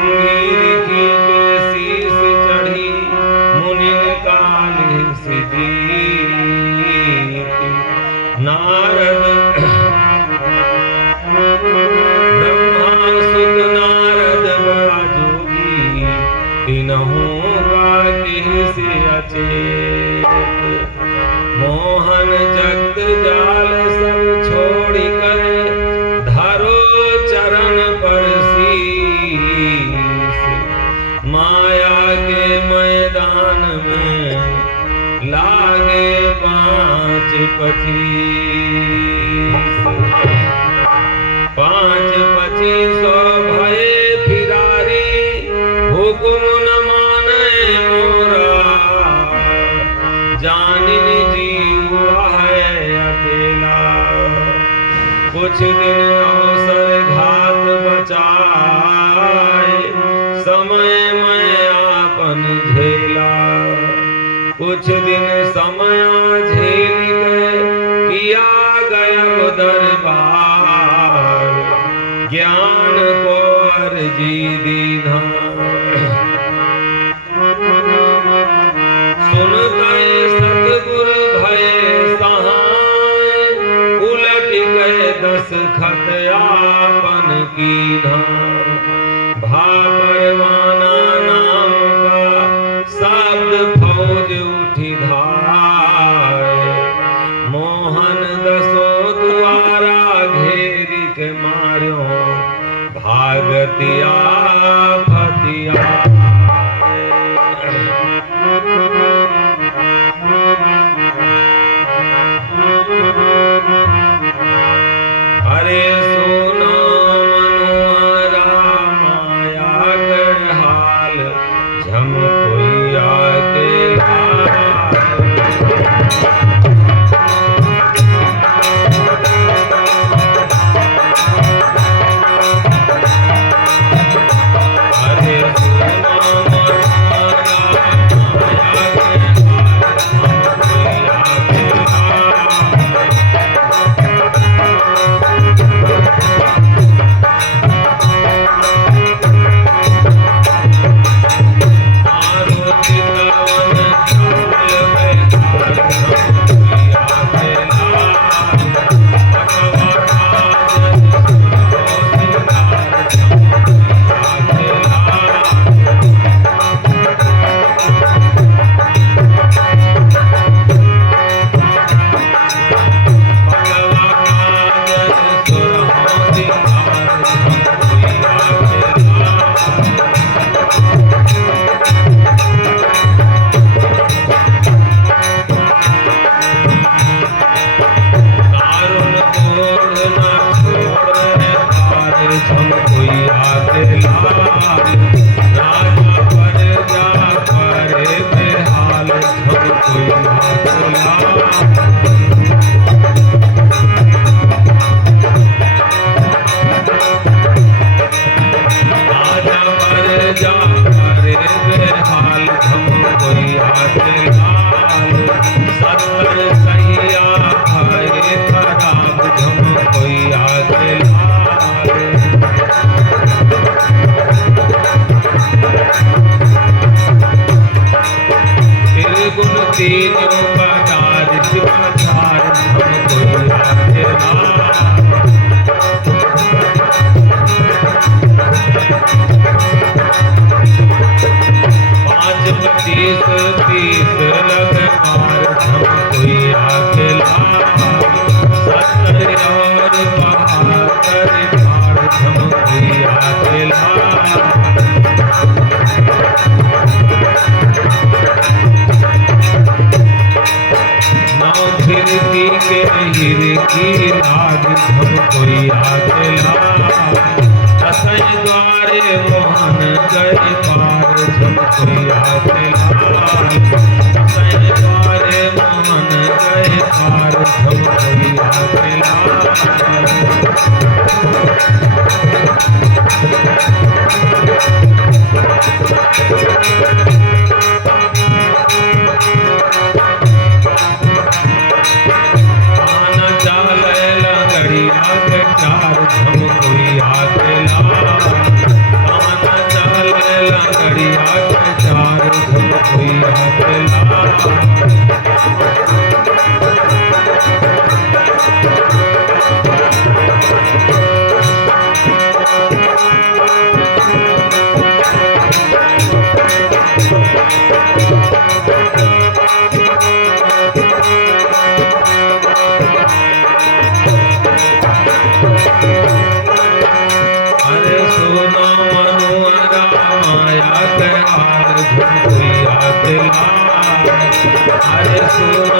अंगीर की के शीश चढ़ी मुनिन काले सिद्धि नारद ब्रह्मा सुत नारद बड़ा जोगी तीनों का से अचेत मोहन जगत जाल सब छोड़ी कर धरो चरण पर शीस माया के मैदान में लागे 5 25 5 25 भय फिरारी हुकुम न माने मोरा जानिन जीव है अकेला कुछ दिन अवसर घात बचाए समय मैं आपन झेला कुछ दिन समय झेल के किया गया दरबार ज्ञान को अर्जी दीना सुन गए सतगुरु भय सहाय उलट गए 10 खत आपन की भापरवाना नाम का शब्द फौज उठी धाय मोहन 10 द्वारा घेरी के मार्यो भागतिया फतिया अरे सुनो मनोहरा माया के हाल झम कोइया के चार हम कोई आके ला कोई आके लाए। अरे सुनो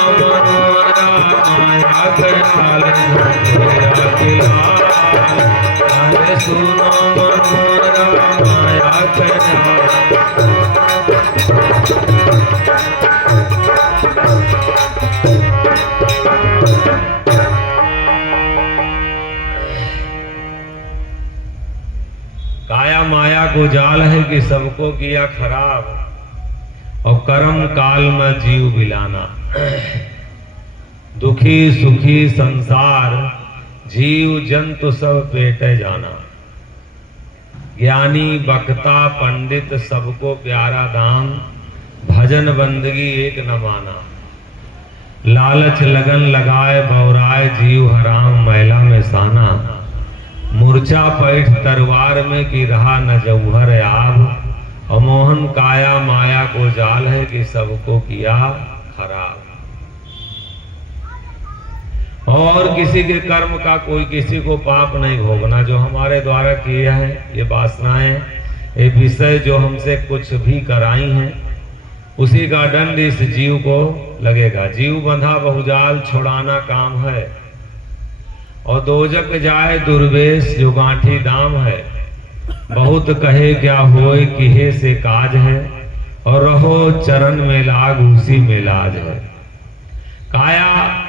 मनोहरा माया के हाल झम सुनो मनोहरा माया के काया माया को जाल है कि सबको किया खराब और कर्म काल में जीव बिलाना। दुखी सुखी संसार जीव जंतु सब पेटे जाना। ज्ञानी वक्ता पंडित सबको प्यारा दान, भजन बंदगी एक न माना। लालच लगन लगाए बौराए जीव हराम मैला में साना। मूर्छा पैठ तरवार में कि रहा न जौहर आब। अमोहन काया माया को जाल है कि सबको किया खराब। और किसी के कर्म का कोई किसी को पाप नहीं भोगना। जो हमारे द्वारा किया है ये वासनाएं, ये विषय जो हमसे कुछ भी कराई हैं, उसी का दंड इस जीव को लगेगा। जीव बंधा बहुजाल छुड़ाना काम है और दोजक जाए दुर्वेश जो गांठी दाम है। बहुत कहे क्या होए किहे से काज है और रहो चरण में लाग उसी में लाज है। काया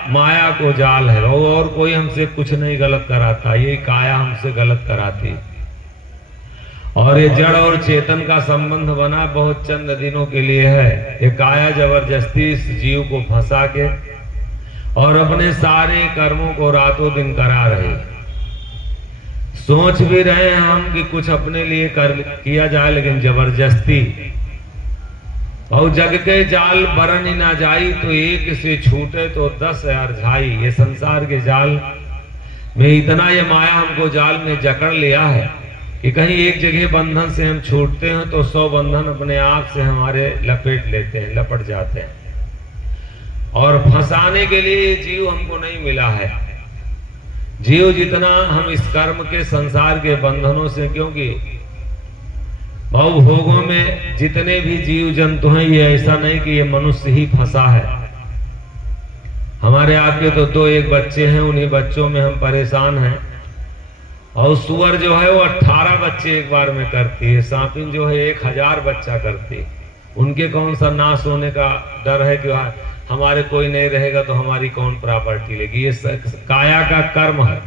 माया को जाल है और कोई हमसे कुछ नहीं गलत कराता, ये काया हमसे गलत कराती। और ये जड़ और चेतन का संबंध बना बहुत चंद दिनों के लिए है। ये काया जबरदस्ती इस जीव को फंसा के और अपने सारे कर्मों को रातों दिन करा रहे। सोच भी रहे हैं हम कि कुछ अपने लिए किया जाए, लेकिन जबरदस्ती। और जग के जाल बरन ही ना जाई, तो एक से छूटे तो 10 अरझाई। ये संसार के जाल में इतना ये माया हमको जाल में जकड़ लिया है कि कहीं एक जगह बंधन से हम छूटते हैं तो 100 बंधन अपने आप से हमारे लपेट लेते हैं, लपट जाते हैं। और फंसाने के लिए जीव हमको नहीं मिला है। जीव जितना हम इस कर्म के संसार के बंधनों से, क्योंकि भोगों में जितने भी जीव जंतु हैं, ये ऐसा नहीं कि ये मनुष्य ही फंसा है। हमारे आपके तो 1 बच्चे हैं, उन्हीं बच्चों में हम परेशान हैं। और सुअर जो है वो 18 बच्चे एक बार में करती है। सांपिन जो है 1000 बच्चा करती है। उनके कौन सा नाश होने का डर है कि हमारे कोई नहीं रहेगा तो हमारी कौन प्रॉपर्टी लेगी। ये काया का कर्म है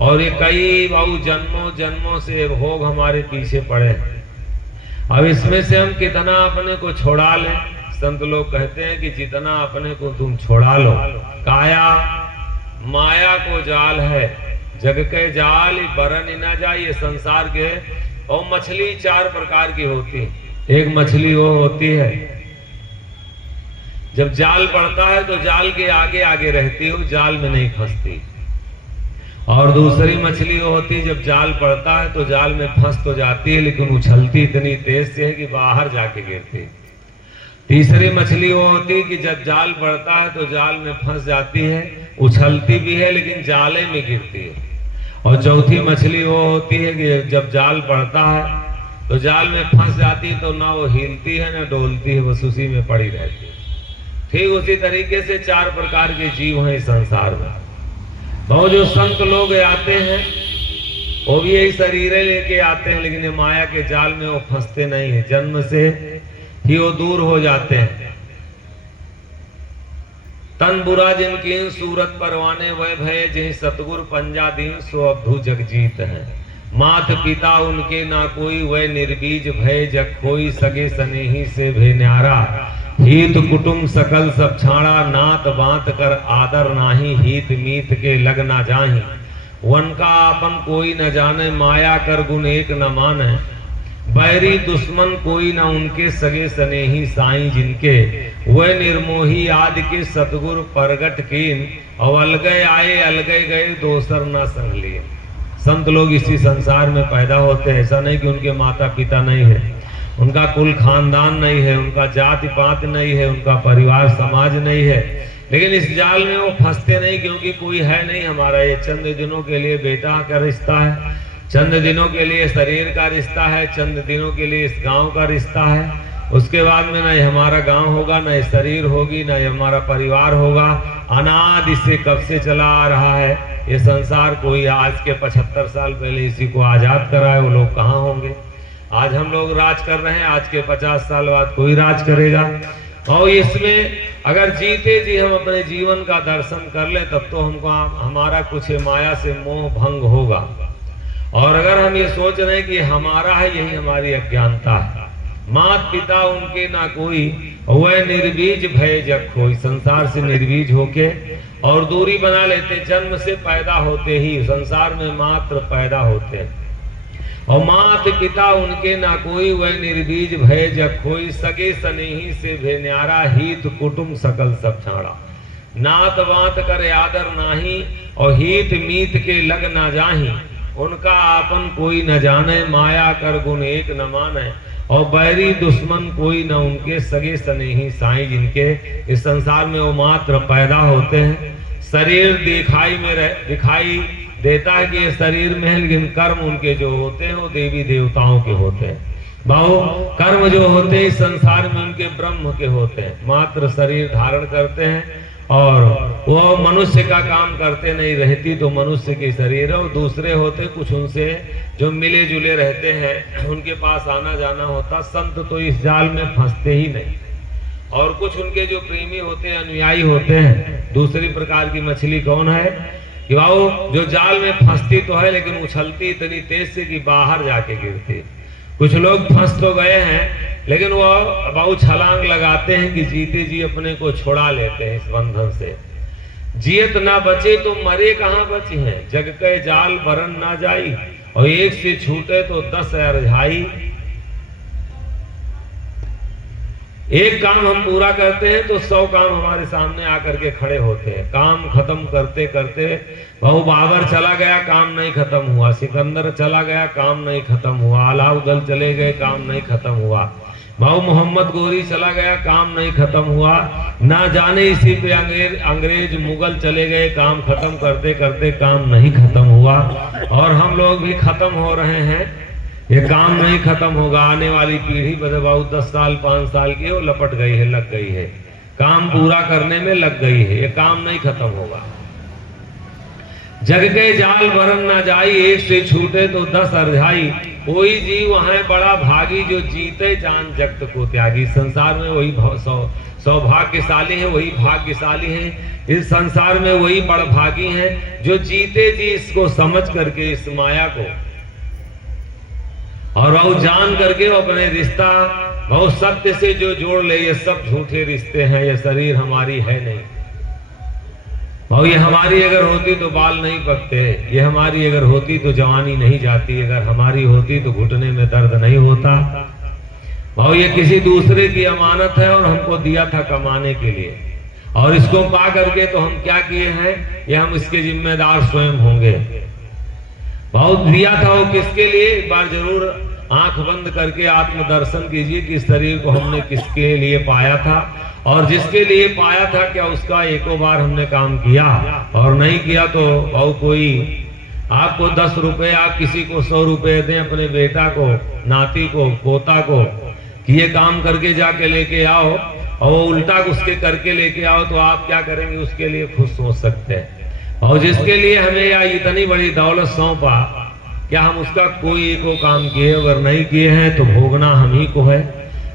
और ये कई बहु जन्मों जन्मों से भोग हमारे पीछे पड़े हैं। अब इसमें से हम कितना अपने को छोड़ा लें। संत लोग कहते हैं कि जितना अपने को तुम छोड़ा लो। काया माया को जाल है, जग के जाल बरन न जाए। ये संसार के और मछली 4 प्रकार की होती है। एक मछली वो होती है जब जाल पड़ता है तो जाल के आगे आगे रहती है, जाल में नहीं फंसती। और दूसरी मछली वो होती है जब जाल पड़ता है तो जाल में फंस तो जाती है, लेकिन उछलती इतनी तेज से है कि बाहर जाके गिरती। तीसरी मछली वो होती है कि जब जाल पड़ता है तो जाल में फंस जाती है, उछलती भी है लेकिन जाले में गिरती है। और चौथी मछली वो होती है कि जब जाल पड़ता है तो जाल में फंस जाती है, तो ना वो हिलती है ना डोलती है, बस उसी में पड़ी रहती है। ठीक उसी तरीके से 4 प्रकार के जीव हैं इस संसार में। बहुत जो संत लोग आते हैं वो भी यही शरीर लेके आते हैं, लेकिन ये माया के जाल में वो फंसते नहीं है। जन्म से ही वो दूर हो जाते हैं। तन बुरा जिनकी सूरत परवाने वह भय जिन सतगुर पंजा दीन सो अब्धु जग जीत है। मात पिता उनके ना कोई वह निर्बीज भय जग खोई सगे सनेही से भे न्यारा। हित कुटुंब सकल सब छाड़ा नात बात कर आदर नाही। हित मीत के लग ना जाही वन का आपन कोई न जाने। माया कर गुण एक न माने बैरी दुश्मन कोई ना उनके, सगे सनेही साईं जिनके, वह निर्मोही आदि के सतगुरु परगट कीन, और अलगै आए अलगै गए दोसर ना संग लिए। संत लोग इसी संसार में पैदा होते हैं, ऐसा नहीं कि उनके माता पिता नहीं है, उनका कुल खानदान नहीं है, उनका जाति पात नहीं है, उनका परिवार समाज नहीं है, लेकिन इस जाल में वो फंसते नहीं, क्योंकि कोई है नहीं हमारा। ये चंद दिनों के लिए बेटा का रिश्ता है, चंद दिनों के लिए शरीर का रिश्ता है, चंद दिनों के लिए इस गांव का रिश्ता है। उसके बाद में न हमारा गांव होगा, न शरीर होगी, न हमारा परिवार होगा। अनादि इससे कब से चला आ रहा है ये संसार। कोई आज के 75 साल पहले इसी को आजाद कराए, वो लोग कहाँ होंगे। आज हम लोग राज कर रहे हैं, आज के 50 साल बाद कोई राज करेगा। और इसमें अगर जीते जी हम अपने जीवन का दर्शन कर लें, तब तो हमको हमारा कुछ माया से मोह भंग होगा। और अगर हम ये सोच रहे हैं कि हमारा है, यही हमारी अज्ञानता है। मात पिता उनके ना कोई, वह निर्बीज भय जग खोई। संसार से निर्बीज होके और दूरी बना लेते, जन्म से पैदा होते ही संसार में मात्र पैदा होते हैं। और मात पिता उनके ना कोई, वह निर्बीज भय जग खोई। सगे सनेही से भे न्यारा, हित कुटुंब सकल सब छाड़ा। नात वात कर आदर नाही, और हित मीत के लग ना जाही। उनका आपन कोई न जाने, माया कर गुण एक न माने। और बैरी दुश्मन कोई न उनके, सगे सनेही साईं जिनके। इस संसार में वो मात्र पैदा होते हैं। शरीर दिखाई देता है कि ये शरीर में है, लेकिन कर्म उनके जो होते हैं वो देवी देवताओं के होते हैं। भाव कर्म जो होते हैं इस संसार में उनके ब्रह्म के होते हैं। मात्र शरीर धारण करते हैं और वो मनुष्य का काम करते नहीं। रहती तो मनुष्य के शरीर है, और दूसरे होते कुछ उनसे जो मिले जुले रहते हैं, उनके पास आना जाना होता। संत तो इस जाल में फंसते ही नहीं। और कुछ उनके जो प्रेमी होते हैं, अनुयायी होते हैं। दूसरी प्रकार की मछली कौन है कि वो जो जाल में फंसती तो है, लेकिन उछलती इतनी तेज से कि बाहर जाके गिरती। कुछ लोग फंस तो गए हैं, लेकिन वो बहुत छलांग लगाते हैं कि जीते जी अपने को छुड़ा लेते हैं इस बंधन से। जियत ना बचे तो मरे कहाँ बचे हैं, जग के जाल बरन ना जाई। और एक से छूटे तो 10 अरझाई। एक काम हम पूरा करते हैं तो 100 काम हमारे सामने आकर के खड़े होते हैं। काम खत्म करते करते बहु बाबर चला गया, काम नहीं खत्म हुआ। सिकंदर चला गया, काम नहीं खत्म हुआ। अलाउद्दीन चले गए, काम नहीं खत्म हुआ। भाऊ मोहम्मद गोरी चला गया, काम नहीं खत्म हुआ। ना जाने इसी पे अंग्रेज मुगल चले गए, काम खत्म करते करते काम नहीं खत्म हुआ। और हम लोग भी खत्म हो रहे हैं, ये काम नहीं खत्म होगा। आने वाली पीढ़ी बदबाऊ 10 साल 5 साल की वो लपट गई है, लग गई है, काम पूरा करने में लग गई है। ये काम नहीं खत्म होगा। जग के जाल बरन ना जाई, एक से छूटे तो 10 अरझाई। कोई जीव है बड़ा भागी, जो जीते जान जगत को त्यागी। संसार में वही सौभाग्यशाली है, वही भाग्यशाली है। इस संसार में वही बड़ भागी हैं जो जीते जी इसको समझ करके, इस माया को और वो जान करके वो अपने रिश्ता बहुत सत्य से जो जोड़ ले। ये सब झूठे रिश्ते हैं, ये शरीर हमारी है नहीं। और ये हमारी अगर होती तो बाल नहीं पकते, ये हमारी अगर होती तो जवानी नहीं जाती, अगर हमारी होती तो घुटने में दर्द नहीं होता। और ये किसी दूसरे की अमानत है और हमको दिया था कमाने के लिए। और इसको पा करके तो हम क्या किए हैं, ये हम इसके जिम्मेदार स्वयं होंगे। बहुत दिया था वो किसके लिए, एक बार जरूर आंख बंद करके आत्मदर्शन कीजिए कि इस शरीर को हमने किसके लिए पाया था। और जिसके लिए पाया था क्या उसका एको बार हमने काम किया। और नहीं किया तो भाऊ कोई आपको 10 रुपए, आप किसी को 100 रुपए दें अपने बेटा को, नाती को, पोता को कि ये काम करके जाके लेके आओ, और वो उल्टा उसके करके लेके आओ, तो आप क्या करेंगे, उसके लिए खुद सोच सकते हैं। और जिसके लिए हमें या इतनी बड़ी दौलत सौंपा, क्या हम उसका कोई एको काम किए? अगर नहीं किए हैं तो भोगना हम ही को है,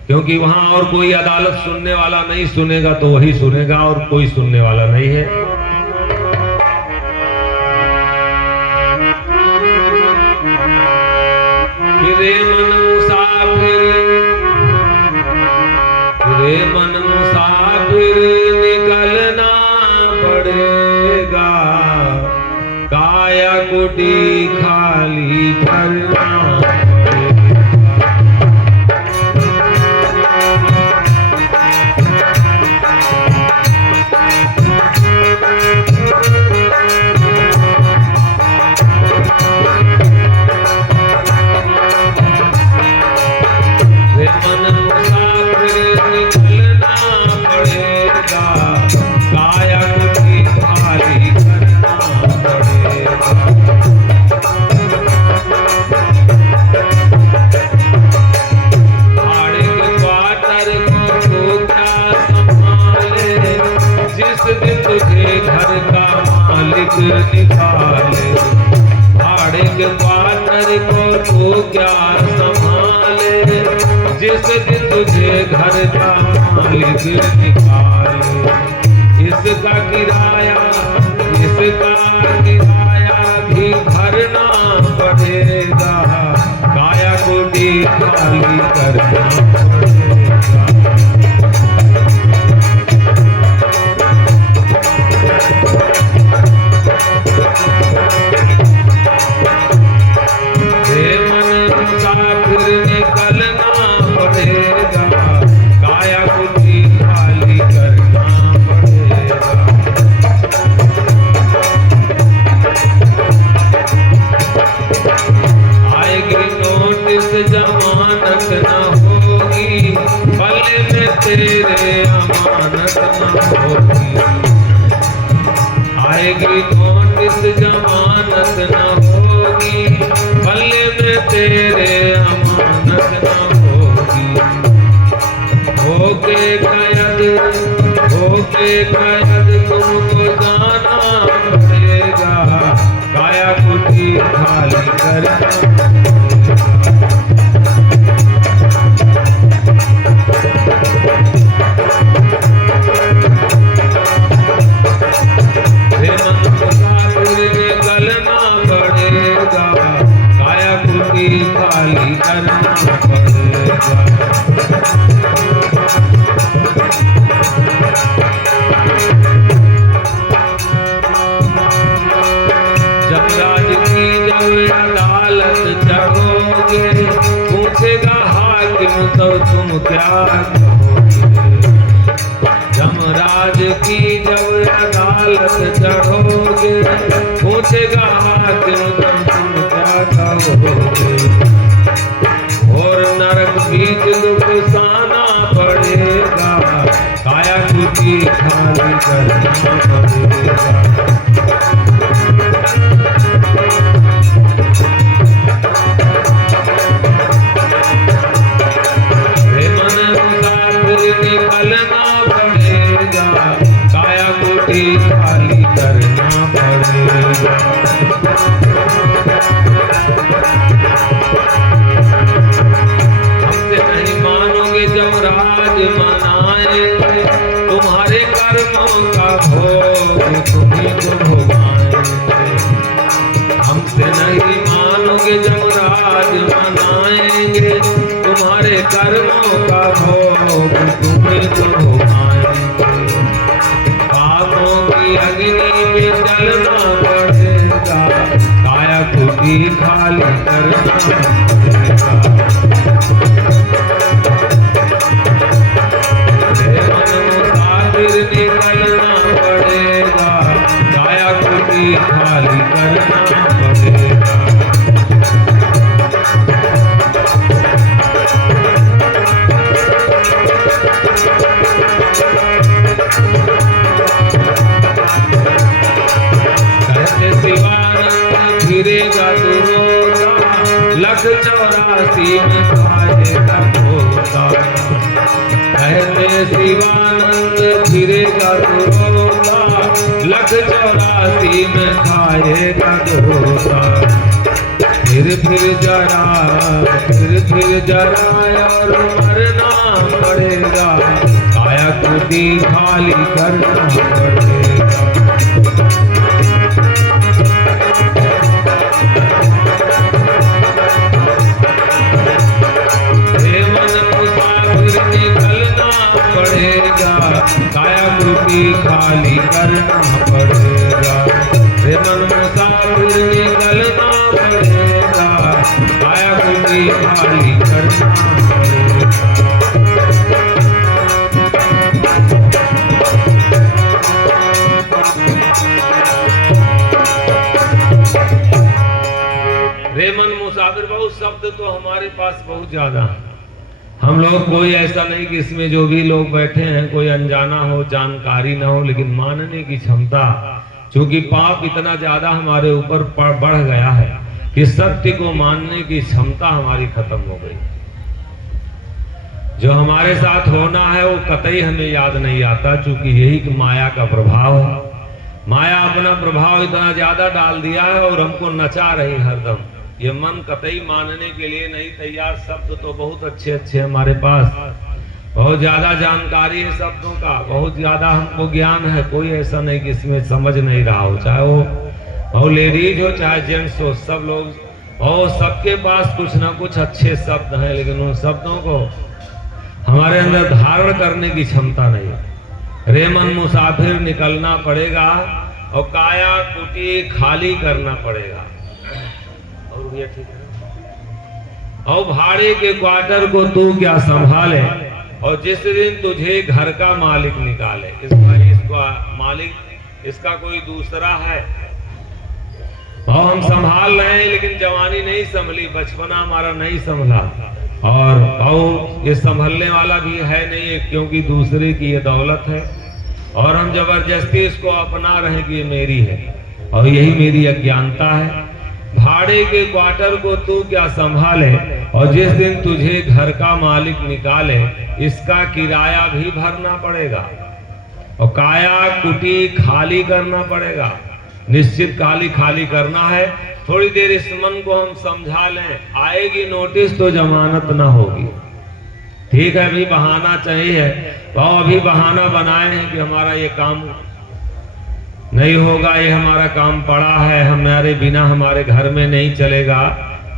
क्योंकि वहां और कोई अदालत सुनने वाला नहीं, सुनेगा तो वही सुनेगा और कोई सुनने वाला नहीं है। रे मन मुसाफिर निकलना पड़ेगा, काया कुटी खाली करना पड़ेगा। निकाले, भाड़े के क्वार्टर को तू क्या संभाले, जिस दिन तुझे घर का मालिक निकाले। इसका किराया भी भरना पड़ेगा, काया कुटी खाली करना पड़ेगा। मन मुसाफिर निकलना पड़ेगा, काया कुटी खाली करना पड़ेगा। आएगी नोटिस जमानत न होगी, गले में तेरे अमानत न होगी। आएगी नोटिस जमानत न होगी, गले में तेरे अमानत न होगी। होके कैद तुमको जाना पड़ेगा, काया कुटी खाली करना निकलना पड़ेगा, काया कुटी खाली करना पड़ेगा। जमराज की जब अदालत चढ़ोगे, पूछेगा हाकिम तो तुम क्या कहोगे। जमराज की जब अदालत चढ़ोगे, पूछेगा हाकिम तो तुम क्या कहोगे। और नरक बीच दुखसाना पड़ेगा, काया कुटी खाली करना पड़ेगा। निकलना पड़ेगा, काया कुटी खाली करना पड़ेगा। हमसे नहीं मानोगे जमराज मनाएंगे, तुम्हारे कर्मों का भोग तुम्हीं को भोगाएंगे। हमसे नहीं मानोगे जमराज मनाएंगे, तुम्हारे कर्मों का भोग तुम्हें तो भोगाएंगे। पापों की अग्नि में जलना पड़ेगा, काया कुटी खाली करना पड़ेगा। मन मुसाफिर निकलना पड़ेगा, काया कुटी खाली करना पड़ेगा। फिरेगा तो रोता, 184 में खाएगा धोता। कहते शिवानंद फिरेगा तो रोता, 184 में खाएगा धोता। फिर जरा और मरना पड़ेगा, काया कुटी खाली करना पड़ेगा। पड़ेगा, काया कुटी खाली करना पड़ेगा। मन मुसाफिर निकलना पड़ेगा, काया कुटी खाली करना पड़ेगा। रे मन मुसाफिर बहुत शब्द तो हमारे पास बहुत ज्यादा है। हम लोग कोई ऐसा नहीं कि इसमें जो भी लोग बैठे हैं कोई अनजाना हो, जानकारी ना हो, लेकिन मानने की क्षमता, क्योंकि पाप इतना ज्यादा हमारे ऊपर बढ़ गया है कि सत्य को मानने की क्षमता हमारी खत्म हो गई। जो हमारे साथ होना है वो कतई हमें याद नहीं आता, क्योंकि यही माया का प्रभाव है। माया अपना प्रभाव इतना ज्यादा डाल दिया है और हमको नचा रही हरदम। ये मन कतई मानने के लिए नहीं तैयार। शब्द तो बहुत अच्छे अच्छे हमारे पास, बहुत ज्यादा जानकारी है शब्दों का, बहुत ज्यादा हमको ज्ञान है। कोई ऐसा नहीं कि इसमें समझ नहीं रहा हो, चाहे वो लेडीज हो चाहे जेंट्स हो, सब लोग और सबके पास कुछ ना कुछ अच्छे शब्द हैं, लेकिन उन शब्दों को हमारे अंदर धारण करने की क्षमता नहीं है। रे मन मुसाफिर निकलना पड़ेगा और काया कुटी खाली करना पड़ेगा। और भैया ठीक है। और भाड़े के क्वार्टर को तू क्या संभाले, और जिस दिन तुझे घर का मालिक निकाले। इसका मालिक इसका कोई दूसरा है। और हम संभाल रहे हैं, लेकिन जवानी नहीं संभली, बचपना हमारा नहीं संभला, और ये संभलने वाला भी है नहीं, क्योंकि दूसरे की ये दौलत है और हम जबरदस्ती इसको अपना रहे कि ये मेरी है, और यही मेरी अज्ञानता है। भाड़े के क्वार्टर को तू क्या संभाले, और जिस दिन तुझे घर का मालिक निकाले, इसका किराया भी भरना पड़ेगा और काया कुटी खाली करना पड़ेगा। निश्चित खाली करना है। थोड़ी देर इस मन को हम समझा लें, आएगी नोटिस तो जमानत ना होगी। ठीक है, अभी बहाना चाहिए तो अभी बहाना बनाए हैं कि हमारा ये काम नहीं होगा, ये हमारा काम पड़ा है, हमारे बिना हमारे घर में नहीं चलेगा।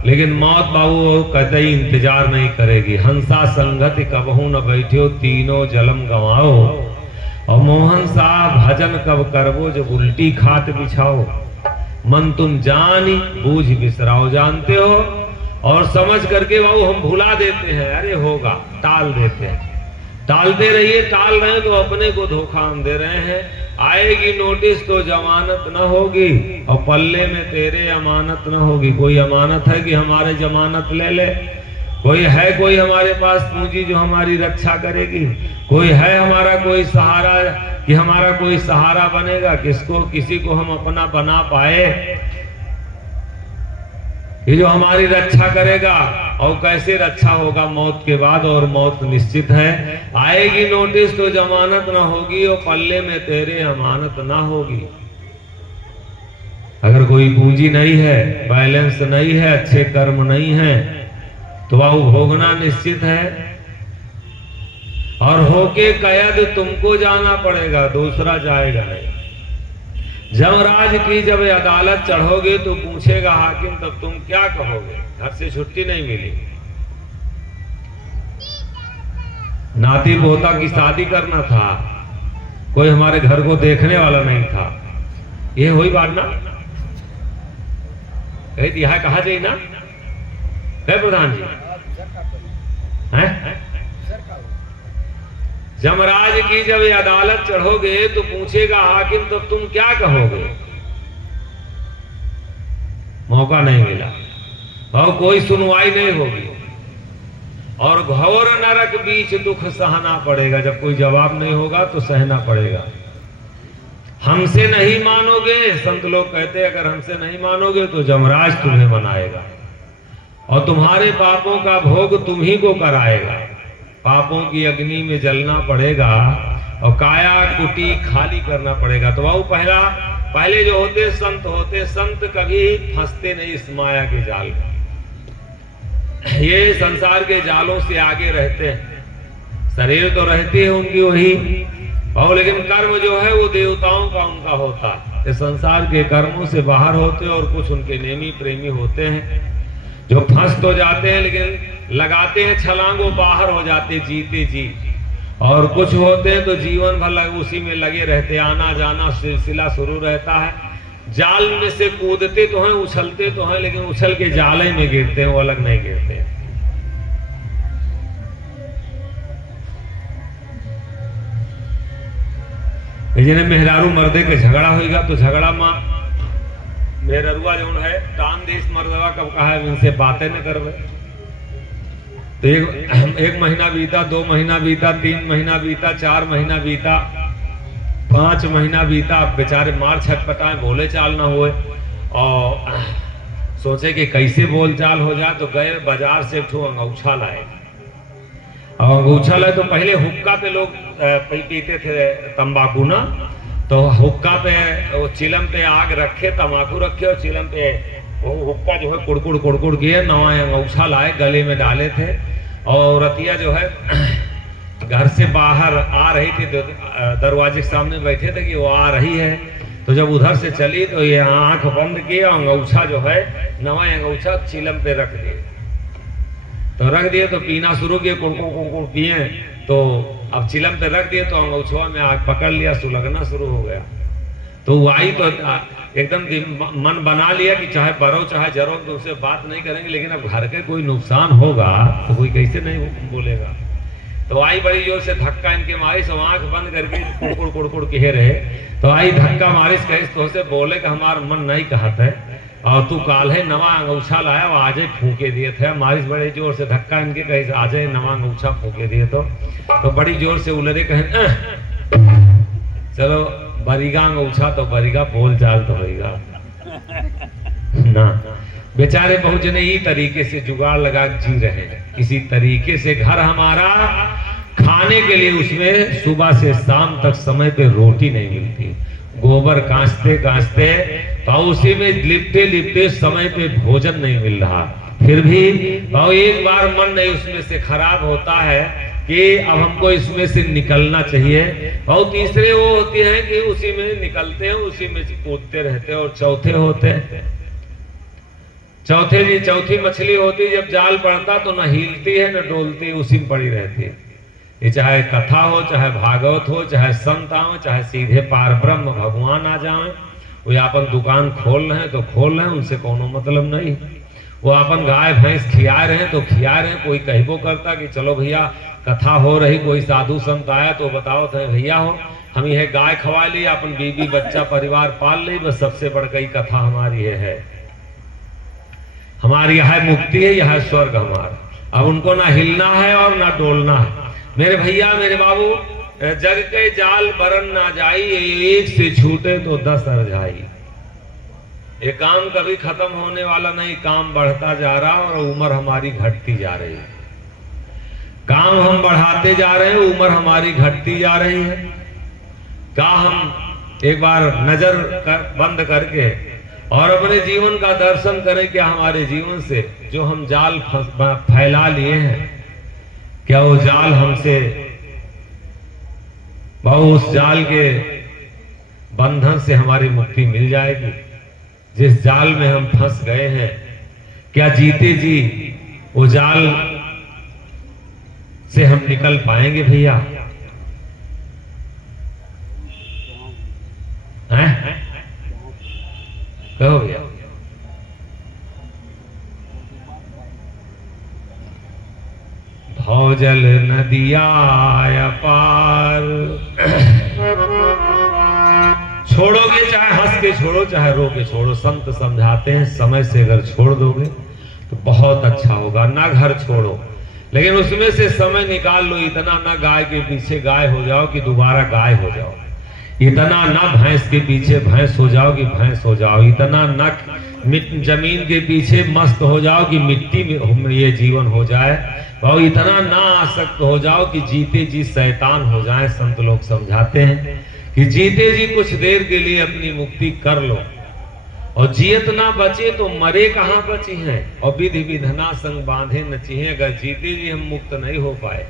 लेकिन मौत बाबू कतई इंतजार नहीं करेगी। हंसा संगति कबहू न बैठो, तीनों जलम गवाओ, और मोहन सा भजन कब करबो, जब उल्टी खाट बिछाओ। मन तुम जानी बूझ बिसराओ। जानते हो और समझ करके वो हम भुला देते हैं, अरे होगा, टाल देते हैं। टालते रहिए, टाल रहे हैं तो अपने को धोखा हम दे रहे हैं। आएगी नोटिस तो जमानत न होगी, और पल्ले में तेरे अमानत न होगी। कोई अमानत है कि हमारे जमानत ले ले? कोई है कोई हमारे पास पूंजी जो हमारी रक्षा करेगी? कोई है हमारा कोई सहारा कि हमारा कोई सहारा बनेगा? किसी को हम अपना बना पाए ये जो हमारी रक्षा करेगा? और कैसे रक्षा होगा मौत के बाद, और मौत निश्चित है। आएगी नोटिस तो जमानत ना होगी, और पल्ले में तेरे अमानत ना होगी। अगर कोई पूंजी नहीं है, बैलेंस नहीं है, अच्छे कर्म नहीं है, तो वह भोगना निश्चित है। और होके कैद तुमको जाना पड़ेगा, दूसरा जाएगा नहीं। जमराज की जब अदालत चढ़ोगे तो पूछेगा हाकिम, तब तुम क्या कहोगे? घर से छुट्टी नहीं मिली, नाती पोता की शादी करना था, कोई हमारे घर को देखने वाला नहीं था, ये हुई बात ना? कही दिया कहा चाहिए ना? है प्रधान जी है? जमराज की जब अदालत चढ़ोगे तो पूछेगा हाकिम, तब तुम क्या कहोगे? मौका नहीं मिला और कोई सुनवाई नहीं होगी, और घोर नरक बीच दुख सहना पड़ेगा। जब कोई जवाब नहीं होगा तो सहना पड़ेगा। हमसे नहीं मानोगे, संत लोग कहते हैं, अगर हमसे नहीं मानोगे तो जमराज तुम्हें मनाएगा और तुम्हारे पापों का भोग तुम ही को कराएगा। पापों की अग्नि में जलना पड़ेगा और काया कुटी खाली करना पड़ेगा। तो वो पहले जो होते संत कभी फंसते नहीं इस माया के जाल में। ये संसार के जालों से आगे रहते हैं, शरीर तो रहती है उनकी वही, और लेकिन कर्म जो है वो देवताओं का उनका होता है। ये संसार के कर्मों से बाहर होते हैं, और कुछ उनके नेमी प्रेमी होते हैं जो फंस तो जाते हैं, लेकिन लगाते हैं छलांग, वो बाहर हो जाते जीते जी। और कुछ होते हैं तो जीवन भर उसी में लगे रहते, आना जाना सिलसिला शुरू रहता है। जाल में से कूदते तो हैं, उछलते तो हैं, लेकिन उछल के जाले में गिरते हैं, वो अलग नहीं गिरते। जिन्हें मेहरारू मर्दे के झगड़ा होगा तो झगड़ा माँ मेहरुआ जो है टान देश मर्दवा कब कहा है, इनसे बातें न करवे। तो एक महीना बीता, 2 महीना बीता, 3 महीना बीता, 4 महीना बीता, 5 महीना बीता। बेचारे मार छटपटाए, बोले चाल ना हुए, और सोचे कि कैसे बोल चाल हो जाए। तो गए बाजार से अंगूछा लाए, और अंगूछा लाए तो पहले हुक्का पे लोग पीते थे तंबाकू ना, तो हुक्का पे वो चिलम पे आग रखे, तम्बाकू रखे और चिलम पे वो हुक्का जो है कुड़कुड़ कुड़कुड़ किए, नवा अंगूछा लाए गले में डाले थे। और रतिया जो है घर से बाहर आ रही थी, दरवाजे के सामने बैठे थे कि वो आ रही है। तो जब उधर से चली तो ये आंख बंद किया, अंगूछा जो है नवा अंगूछा चिलम पे रख दिए। तो रख दिए तो पीना शुरू किए, कुड़कुड़ कुड़कुड़ पिए। तो अब चिलम पे रख दिए तो अंगूछा में आग पकड़ लिया, सुलगना शुरू हो गया। तो वही तो एकदम मन बना लिया कि चाहे बरो चाहे जरो तो उससे बात नहीं करेंगे, लेकिन अब घर के कोई नुकसान होगा तो कोई कैसे नहीं बोलेगा। तो आई बड़ी जोर से धक्का इनके मारिश, आंख बंद करके कुड़कुड़ कुड़कुड़ कहे रहे। तो आई धक्का मारिश कहे तो से बोले कि हमारा मन नहीं कहता है और तू काल है नवा अंगूछा लाया, वो आजे फूके दिए थे। मारिश बड़े जोर से धक्का इनके कहे आजे नवा अंगूछा फूके दिए। तो बड़ी जोर से उलरे कहे चलो बरीगा अंगूछा तो बरीगा बोल चाल तो होगा ना। बेचारे बहुत जने ही तरीके से जुगाड़ लगा जी रहे हैं, किसी तरीके से घर हमारा खाने के लिए उसमें सुबह से शाम तक समय पे रोटी नहीं मिलती। गोबर कांचते कांचते तो उसी में लिपटे लिपटे समय पे भोजन नहीं मिल रहा। फिर भी एक बार मन नहीं उसमें से खराब होता है कि अब हमको इसमें से निकलना चाहिए। और तीसरे वो होती हैं कि उसी में निकलते हैं, उसी में कूदते रहते हैं। और चौथे होते हैं, चौथी मछली होती जब जाल पड़ता तो न हिलती है न डोलती है, उसी में पड़ी रहती है। ये चाहे कथा हो, चाहे भागवत हो, चाहे संत हो, चाहे सीधे पार ब्रह्म भगवान आ जाए, वो अपन दुकान खोल रहे हैं तो खोल रहे हैं, उनसे कोनो मतलब नहीं। वो अपन गाय भैंस खिया रहे हैं तो खिया रहे हैं। कोई कहबो करता कि चलो भैया कथा हो रही, कोई साधु संत आया तो बताओ तो भैया हो हम यह गाय खवा ली, अपन बीबी बच्चा परिवार पाल ली, बस सबसे बढ़कर कथा हमारी है। हमारी यह मुक्ति है, यह स्वर्ग हमारा। अब उनको ना हिलना है और ना डोलना है। मेरे भैया मेरे बाबू, जग के जाल बरन ना जाई, एक से छूटे तो 10 अर जाई। ये काम कभी खत्म होने वाला नहीं, काम बढ़ता जा रहा और उम्र हमारी घटती जा रही है। काम हम बढ़ाते जा रहे हैं, उम्र हमारी घटती जा रही है। क्या हम एक बार नजर बंद करके और अपने जीवन का दर्शन करें, क्या हमारे जीवन से जो हम जाल फैला लिए हैं, क्या वो जाल हमसे उस जाल के बंधन से हमारी मुक्ति मिल जाएगी? जिस जाल में हम फंस गए हैं, क्या जीते जी वो जाल से हम निकल पाएंगे भैया? हैं? कहो भैया। भौजल नदिया पार छोड़ोगे, चाहे हंस के छोड़ो चाहे रो के छोड़ो, संत समझाते हैं समय से अगर छोड़ दोगे तो बहुत अच्छा होगा। ना घर छोड़ो, लेकिन उसमें से समय निकाल लो। इतना ना गाय के पीछे गाय हो जाओ कि दोबारा गाय हो जाओ, इतना ना भैंस के पीछे भैंस हो जाओ कि भैंस हो जाओ, इतना ना जमीन के पीछे मस्त हो जाओ कि मिट्टी में ये जीवन हो जाए, और इतना ना आसक्त हो जाओ कि जीते जी शैतान हो जाए। संत लोग समझाते हैं कि जीते जी कुछ देर के लिए अपनी मुक्ति कर लो, और जियत ना बचे तो मरे कहाँ बची हैं, और विधि विधना संग बांधे नचिहे। अगर जीते जी हम मुक्त नहीं हो पाए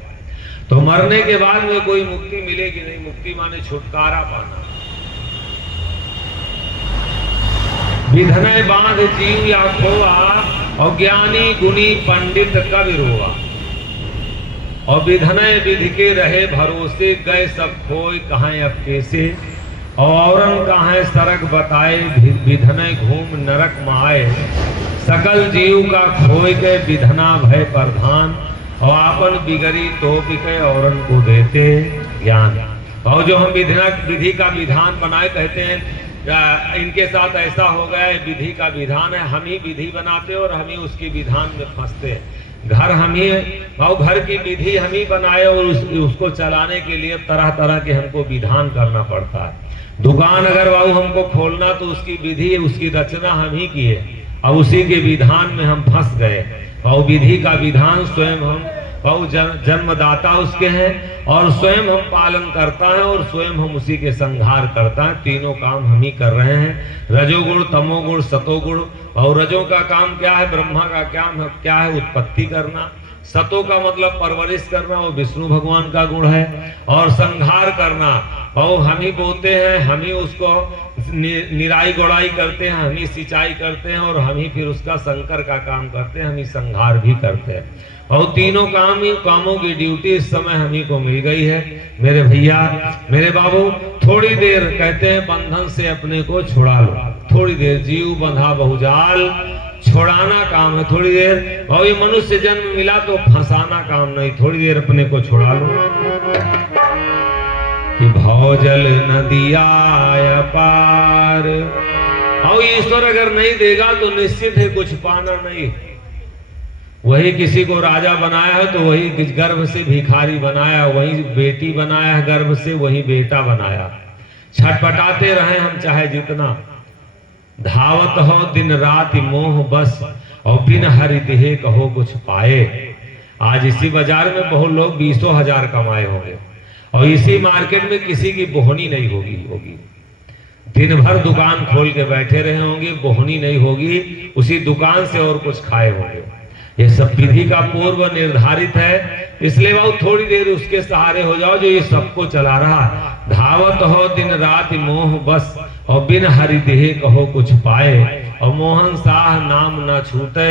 तो मरने के बाद में कोई मुक्ति मिलेगी नहीं। मुक्ति माने छुटकारा पाना। विधनय बांध जीव या खोआ, और ज्ञानी गुणी पंडित कवि रोआ। और विधनय विधि के रहे भरोसे, गए सब खोए कहाँ अब कैसे। औरन कहाँ सरक बताए, विधनय घूम नरक माए। सकल जीव का खोए गए विधना भय प्रधान, और आपन बिगड़ी तो बिके औरन को देते ज्ञान। और जो हम विधि का विधान बनाए, कहते हैं इनके साथ ऐसा हो गया, विधि का विधान है, हम ही विधि बनाते और हम ही उसकी विधान में फंसते हैं। घर हम ही, घर की विधि हम ही बनाए और उसको चलाने के लिए तरह तरह के हमको विधान करना पड़ता है। दुकान अगर हमको खोलना तो उसकी विधि, उसकी रचना हम ही की है, और उसी के विधान में हम फंस गए। और विधि का विधान स्वयं हम बहु जन्मदाता उसके हैं और स्वयं हम पालन करता है और स्वयं हम उसी के संहार करता है। तीनों काम हम ही कर रहे हैं, रजोगुण, तमोगुण, सतोगुण। और रजों का काम क्या है? ब्रह्मा का क्या है? उत्पत्ति करना। सतो का मतलब परवरिश करना, वो विष्णु भगवान का गुण है। और संहार करना, और हम ही बोते हैं, हम ही उसको निराई गोड़ाई करते हैं, हम ही सिंचाई करते हैं और हम ही फिर उसका संकर का काम करते हैं, हम ही संहार भी करते हैं। और तीनों कामों की ड्यूटी इस समय हम ही को मिल गई है। मेरे भैया, मेरे बाबू, थोड़ी देर कहते हैं बंधन से अपने को छुड़ा लो। थोड़ी देर, जीव बंधा बहुजाल, छुड़ाना काम है थोड़ी देर। और ये मनुष्य जन्म मिला तो फंसाना काम नहीं, थोड़ी देर अपने को छुड़ा लो। कि भौजल नदिया पार, और ईश्वर अगर नहीं देगा तो निश्चित है कुछ पाना नहीं। वही किसी को राजा बनाया है तो वही गर्भ से भिखारी बनाया, वही बेटी बनाया है गर्भ से, वही बेटा बनाया। छटपटाते रहे हम चाहे जितना, धावत हो दिन रात मोह बस, और बिन हरि देह कहो कुछ पाए। आज इसी बाजार में बहुत लोग 20,000 कमाए होंगे और इसी मार्केट में किसी की बोहनी नहीं होगी। दिन भर दुकान खोल के बैठे रहे होंगे, बोहनी नहीं होगी, उसी दुकान से और कुछ खाए होंगे। ये सब विधि का पूर्व निर्धारित है, इसलिए वो थोड़ी देर उसके सहारे हो जाओ जो ये सबको चला रहा है। धावत हो दिन रात मोह बस, और बिन हरि देह कहो कुछ पाए। और मोहन शाह नाम न छूटे,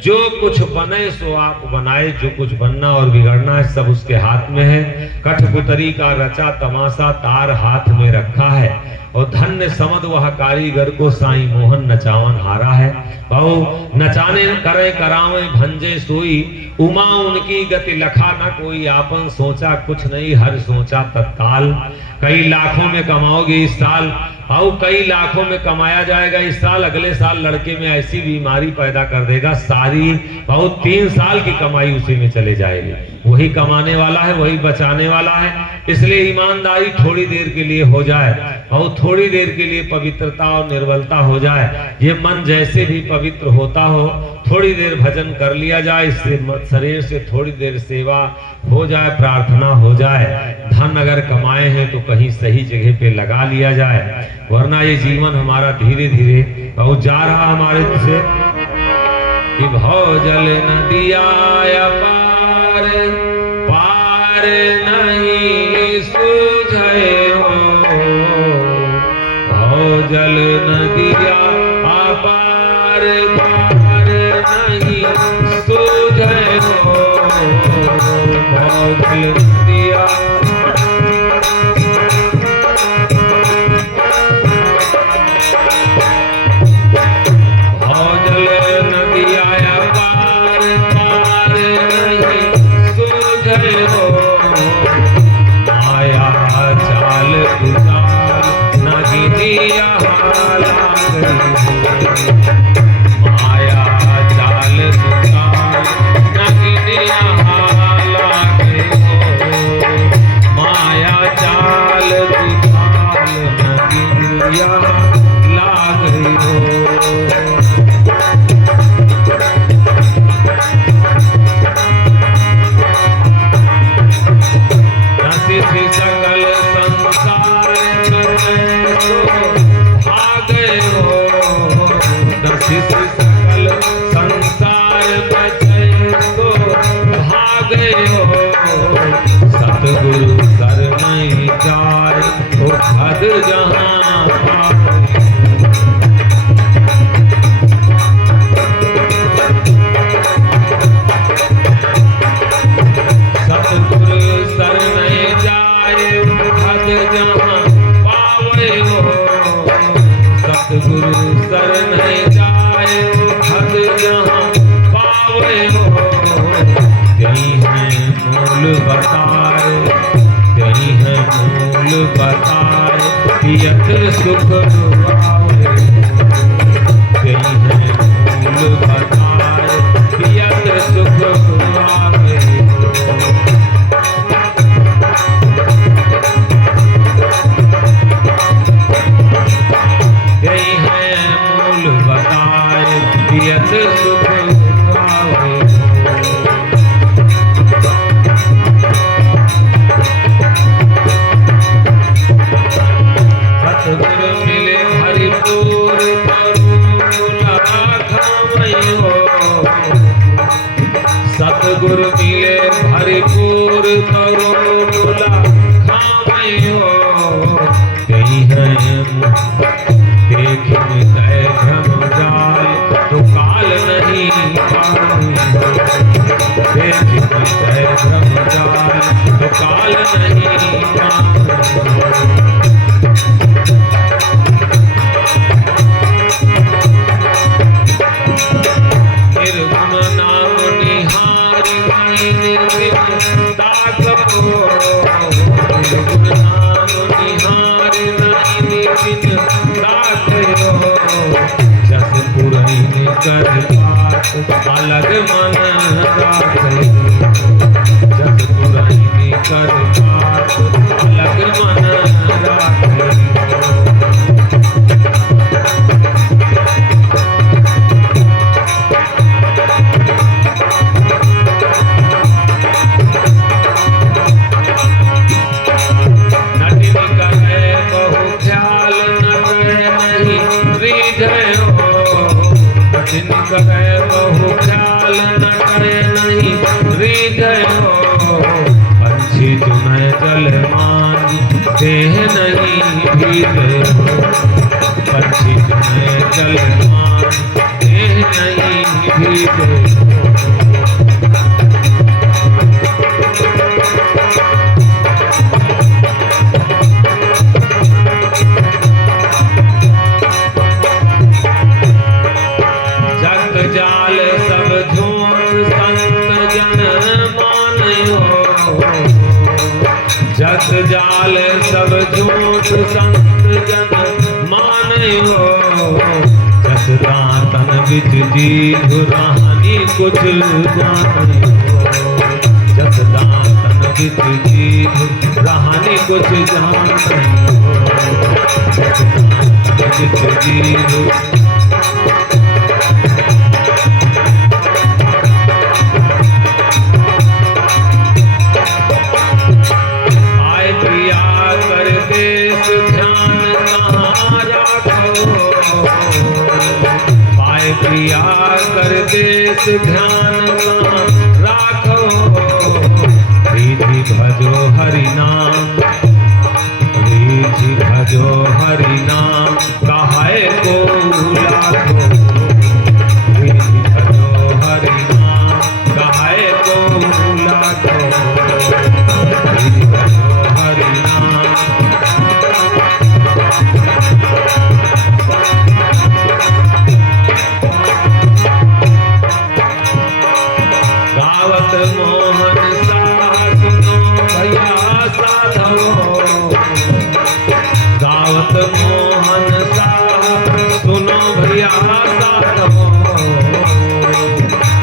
जो कुछ बने सो आप बनाए। जो कुछ बनना और बिगड़ना है सब उसके हाथ में है। कठपुतरी का रचा तमाशा तार हाथ में रखा है, और धन्य समद वह कारीगर को साईं मोहन नचावन हारा है। बहु नचाने करे करावे भंजे सोई, उमा उनकी गति लखा न कोई। आपन सोचा कुछ नहीं, हर सोचा तत्काल। कई लाखों में कमाओगे इस साल, और कई लाखों में कमाया जाएगा इस साल। अगले साल लड़के में ऐसी बीमारी पैदा कर देगा, सारी बहुत 3 साल की कमाई उसी में चले जाएगी। वही कमाने वाला है, वही बचाने वाला है। इसलिए ईमानदारी थोड़ी देर के लिए हो जाए, और थोड़ी देर के लिए पवित्रता और निर्बलता हो जाए। ये मन जैसे भी पवित्र होता हो, थोड़ी देर भजन कर लिया जाए, इससे शरीर से थोड़ी देर सेवा हो जाए, प्रार्थना हो जाए। धन अगर कमाए हैं तो कहीं सही जगह पे लगा लिया जाए, वरना ये जीवन हमारा धीरे धीरे बहुत जा रहा हमारे से। कि भौजल नदिया पार, पार नहीं सूझे हो। भौजल नदिया पार, पार नहीं सूझे हो। भौजल नदिया मिले भरपूर तरोला खामयो यही है देखिन गए भ्रम जाल तो काल नहीं देखिन गए भ्रम जाल तो काल नहीं निर्गुण नाम निहारी नहीं निर्विन दागो निर्गुण नाम निहारी नहीं निर्विन दागो जस पुरई कर बात अलग मन राखे जस पुरई कर बात अलग मन राखे करे बहु ख्याल न करे नहीं हृदयो पंछी तुम्हें जल मान देह नहीं भीतयो पंछी तुम्हें जल मान देह नहीं भीतयो जाल सब झूठ संत जन मानयो जग जाल सब झूठ संत जन मानयो जस दातन बिच जीभ रानी कुछ जानियो जस दातन बिच जीभ रानी कुछ जानियो जस दातन बिच जीभ प्रिया कर देश ध्यान राखो रिधि भजो हरि नाम रिधि भजो हरि नाम कहे को लाखो रिधि भजो हरि नाम कहे को लाखो रिधि भजो हरि नाम मोहन साह सुनो भैया साधो गावत मोहन साह सुनो भैया साधो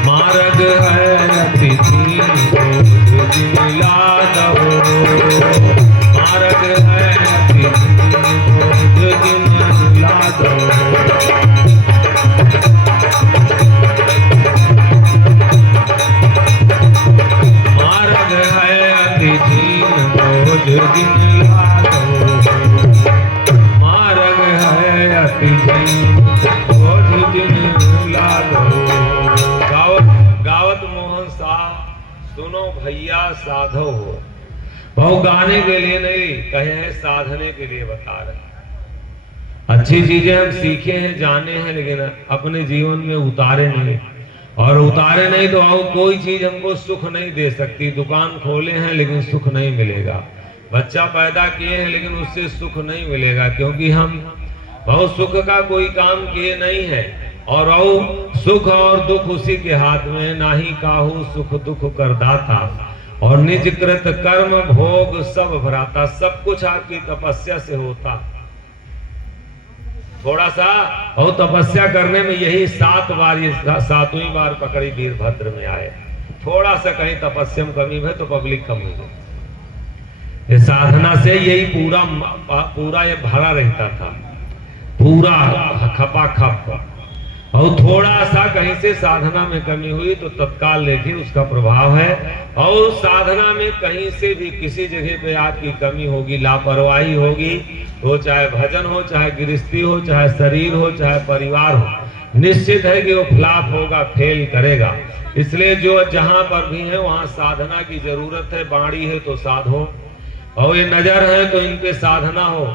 मार्ग है अति दीन दिन लादो मार्ग है अति दिन लादो दिन लादो मार्ग है अति दिन लादो गावत मोहन साह सुनो भैया साधो हो बहु गाने के लिए नहीं कहे हैं साधने के लिए बता रहे अच्छी चीजें हम सीखे हैं जाने हैं लेकिन अपने जीवन में उतारे नहीं और उतारे नहीं तो आओ कोई चीज हमको सुख नहीं दे सकती दुकान खोले हैं लेकिन सुख नहीं मिलेगा बच्चा पैदा किए हैं लेकिन उससे सुख नहीं मिलेगा क्योंकि हम बहुत सुख का कोई काम किए नहीं है और सुख और दुख उसी के हाथ में नाही काहू सुख दुख करदाता और निज कृत कर्म भोग सब भराता सब कुछ आपकी तपस्या से होता थोड़ा सा और तपस्या करने में यही 7 बार ये 7वीं बार पकड़ी वीरभद्र में आए थोड़ा सा कहीं तपस्या में कमी है तो पब्लिक कम हो गई साधना से यही पूरा ये भरा रहता था पूरा खपाखप और थोड़ा सा कहीं से साधना में कमी हुई तो तत्काल देखिए उसका प्रभाव है और साधना में कहीं से भी किसी जगह पे आपकी कमी होगी लापरवाही होगी वो चाहे भजन हो चाहे गृहस्थी हो चाहे शरीर हो चाहे परिवार हो निश्चित है कि वो फ्लॉप होगा, फेल करेगा। इसलिए जो जहां पर भी है वहां साधना की जरूरत है। बाणी है तो साधो, और ये नजर है तो इन पे साधना हो,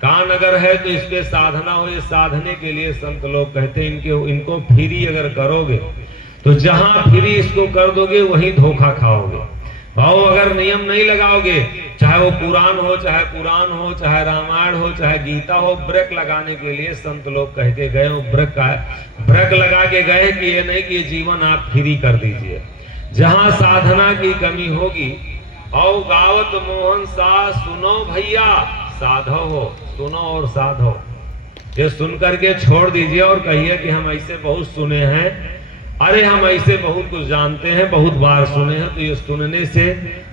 कान अगर है तो इस पे साधना हो। ये साधने के लिए संत लोग कहते हैं इनको फ्री अगर करोगे तो जहां फ्री इसको कर दोगे वहीं धोखा खाओगे। भाव अगर नियम नहीं लगाओगे, चाहे वो पुराण हो, चाहे रामायण हो, चाहे गीता हो, ब्रेक लगाने के लिए संत लोग कह के गए, ब्रेक लगा के गए कि ये नहीं कि ये जीवन आप फ्री कर दीजिए। जहां साधना की कमी होगी, और गावत मोहन सा सुनो भैया साधो हो, सुनो और साधो। ये सुन करके छोड़ दीजिए और कहिए कि हम ऐसे बहुत सुने हैं, अरे हम ऐसे बहुत कुछ जानते हैं, बहुत बार सुने हैं। तो ये सुनने से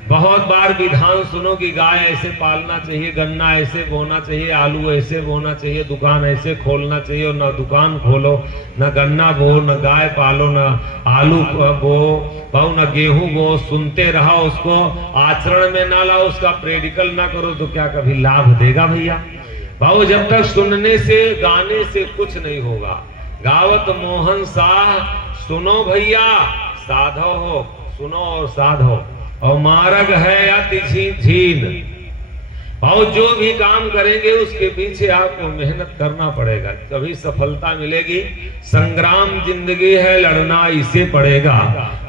बहुत बार विधान सुनो कि गाय ऐसे पालना चाहिए, गन्ना ऐसे बोना चाहिए, आलू ऐसे बोना चाहिए, दुकान ऐसे खोलना चाहिए। और न दुकान खोलो, न गन्ना बो, न गाय पालो, न आलू बो, न गेहूं बो। सुनते रहो, उसको आचरण में ना लाओ, उसका प्रेडिकल ना करो तो क्या कभी लाभ देगा भैया? भाव जब तक सुनने से, गाने से कुछ नहीं होगा। गावत मोहन साह सुनो भैया साधो हो, सुनो और साधो। और मार्ग है अति झीन, और जो भी काम करेंगे उसके पीछे आपको मेहनत करना पड़ेगा, तभी सफलता मिलेगी। संग्राम जिंदगी है, लड़ना इसे पड़ेगा।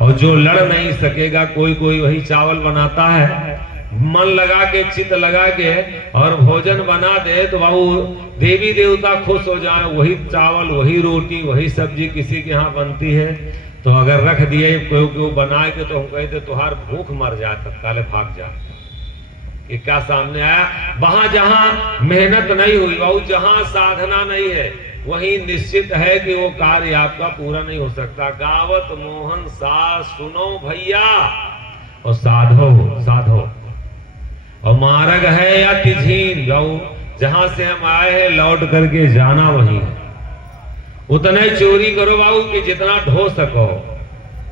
और जो लड़ नहीं सकेगा, कोई वही चावल बनाता है, मन लगा के, चित लगा के और भोजन बना दे तो बाबू देवी देवता खुश हो जाए। वही चावल, वही रोटी, वही सब्जी किसी के यहाँ बनती है, तो अगर रख दिए कोई बना के, तो हम कहते तुहार भूख मर जाए, तत्काल भाग जा। ये क्या सामने आया? वहां जहां मेहनत नहीं हुई, बाबू जहां साधना नहीं है, वही निश्चित है कि वो कार्य आपका पूरा नहीं हो सकता। गावत मोहन सा सुनो भैया और साधो। और मार्ग है या तिझीन, जाओ जहां से हम आए हैं लौट करके जाना वही है। उतने चोरी करो बाबू कि जितना ढो सको,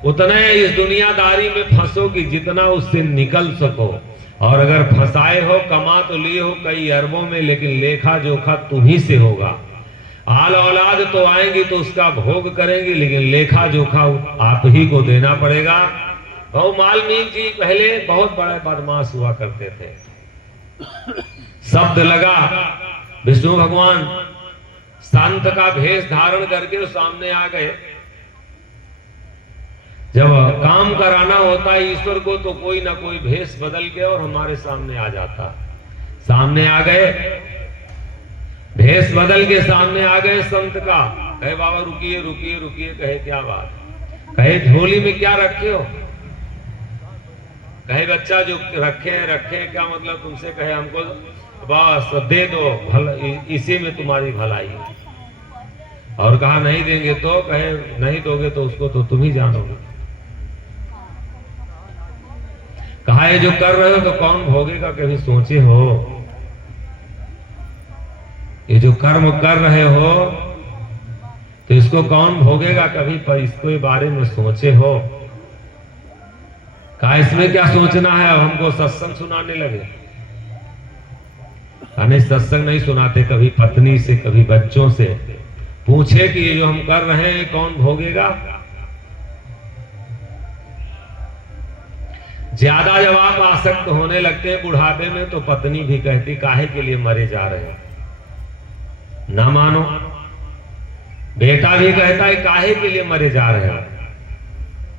उतने इस दुनियादारी में फंसो कि जितना उससे निकल सको। और अगर फंसाए हो, कमा तो लिए हो कई अरबों में, लेकिन लेखा जोखा तुम्ही से होगा। आल औलाद तो आएंगी तो उसका भोग करेंगे, लेकिन लेखा जोखा आप ही को देना पड़ेगा। वाल्मीकि जी पहले बहुत बड़े बदमाश हुआ करते थे। शब्द लगा, विष्णु भगवान संत का भेष धारण करके सामने आ गए। जब काम कराना होता है ईश्वर को, तो कोई ना कोई भेष बदल के और हमारे सामने आ जाता। सामने आ गए, भेष बदल के सामने आ गए संत का। कहे बाबा रुकिए रुकिए रुकिए। कहे क्या बात? कहे झोली में क्या रखे हो? कहे बच्चा जो रखे हैं क्या मतलब तुमसे? कहे हमको बस दे दो, इसी में तुम्हारी भलाई। और कहा नहीं देंगे तो? कहे नहीं दोगे तो उसको तो तुम ही जानोगे। कहा ये जो कर रहे हो तो कौन भोगेगा? कभी सोचे हो? ये जो कर्म कर रहे हो तो इसको कौन भोगेगा? कभी पर इसके बारे में सोचे हो? कहा इसमें क्या सोचना है, अब हमको सत्संग सुनाने लगे। नहीं, सत्संग नहीं सुनाते। कभी पत्नी से, कभी बच्चों से पूछे कि ये जो हम कर रहे हैं कौन भोगेगा? ज्यादा जब आप आसक्त होने लगते हैं बुढ़ापे में, तो पत्नी भी कहती काहे के लिए मरे जा रहे हैं, ना मानो। बेटा भी कहता है काहे के लिए मरे जा रहे हैं।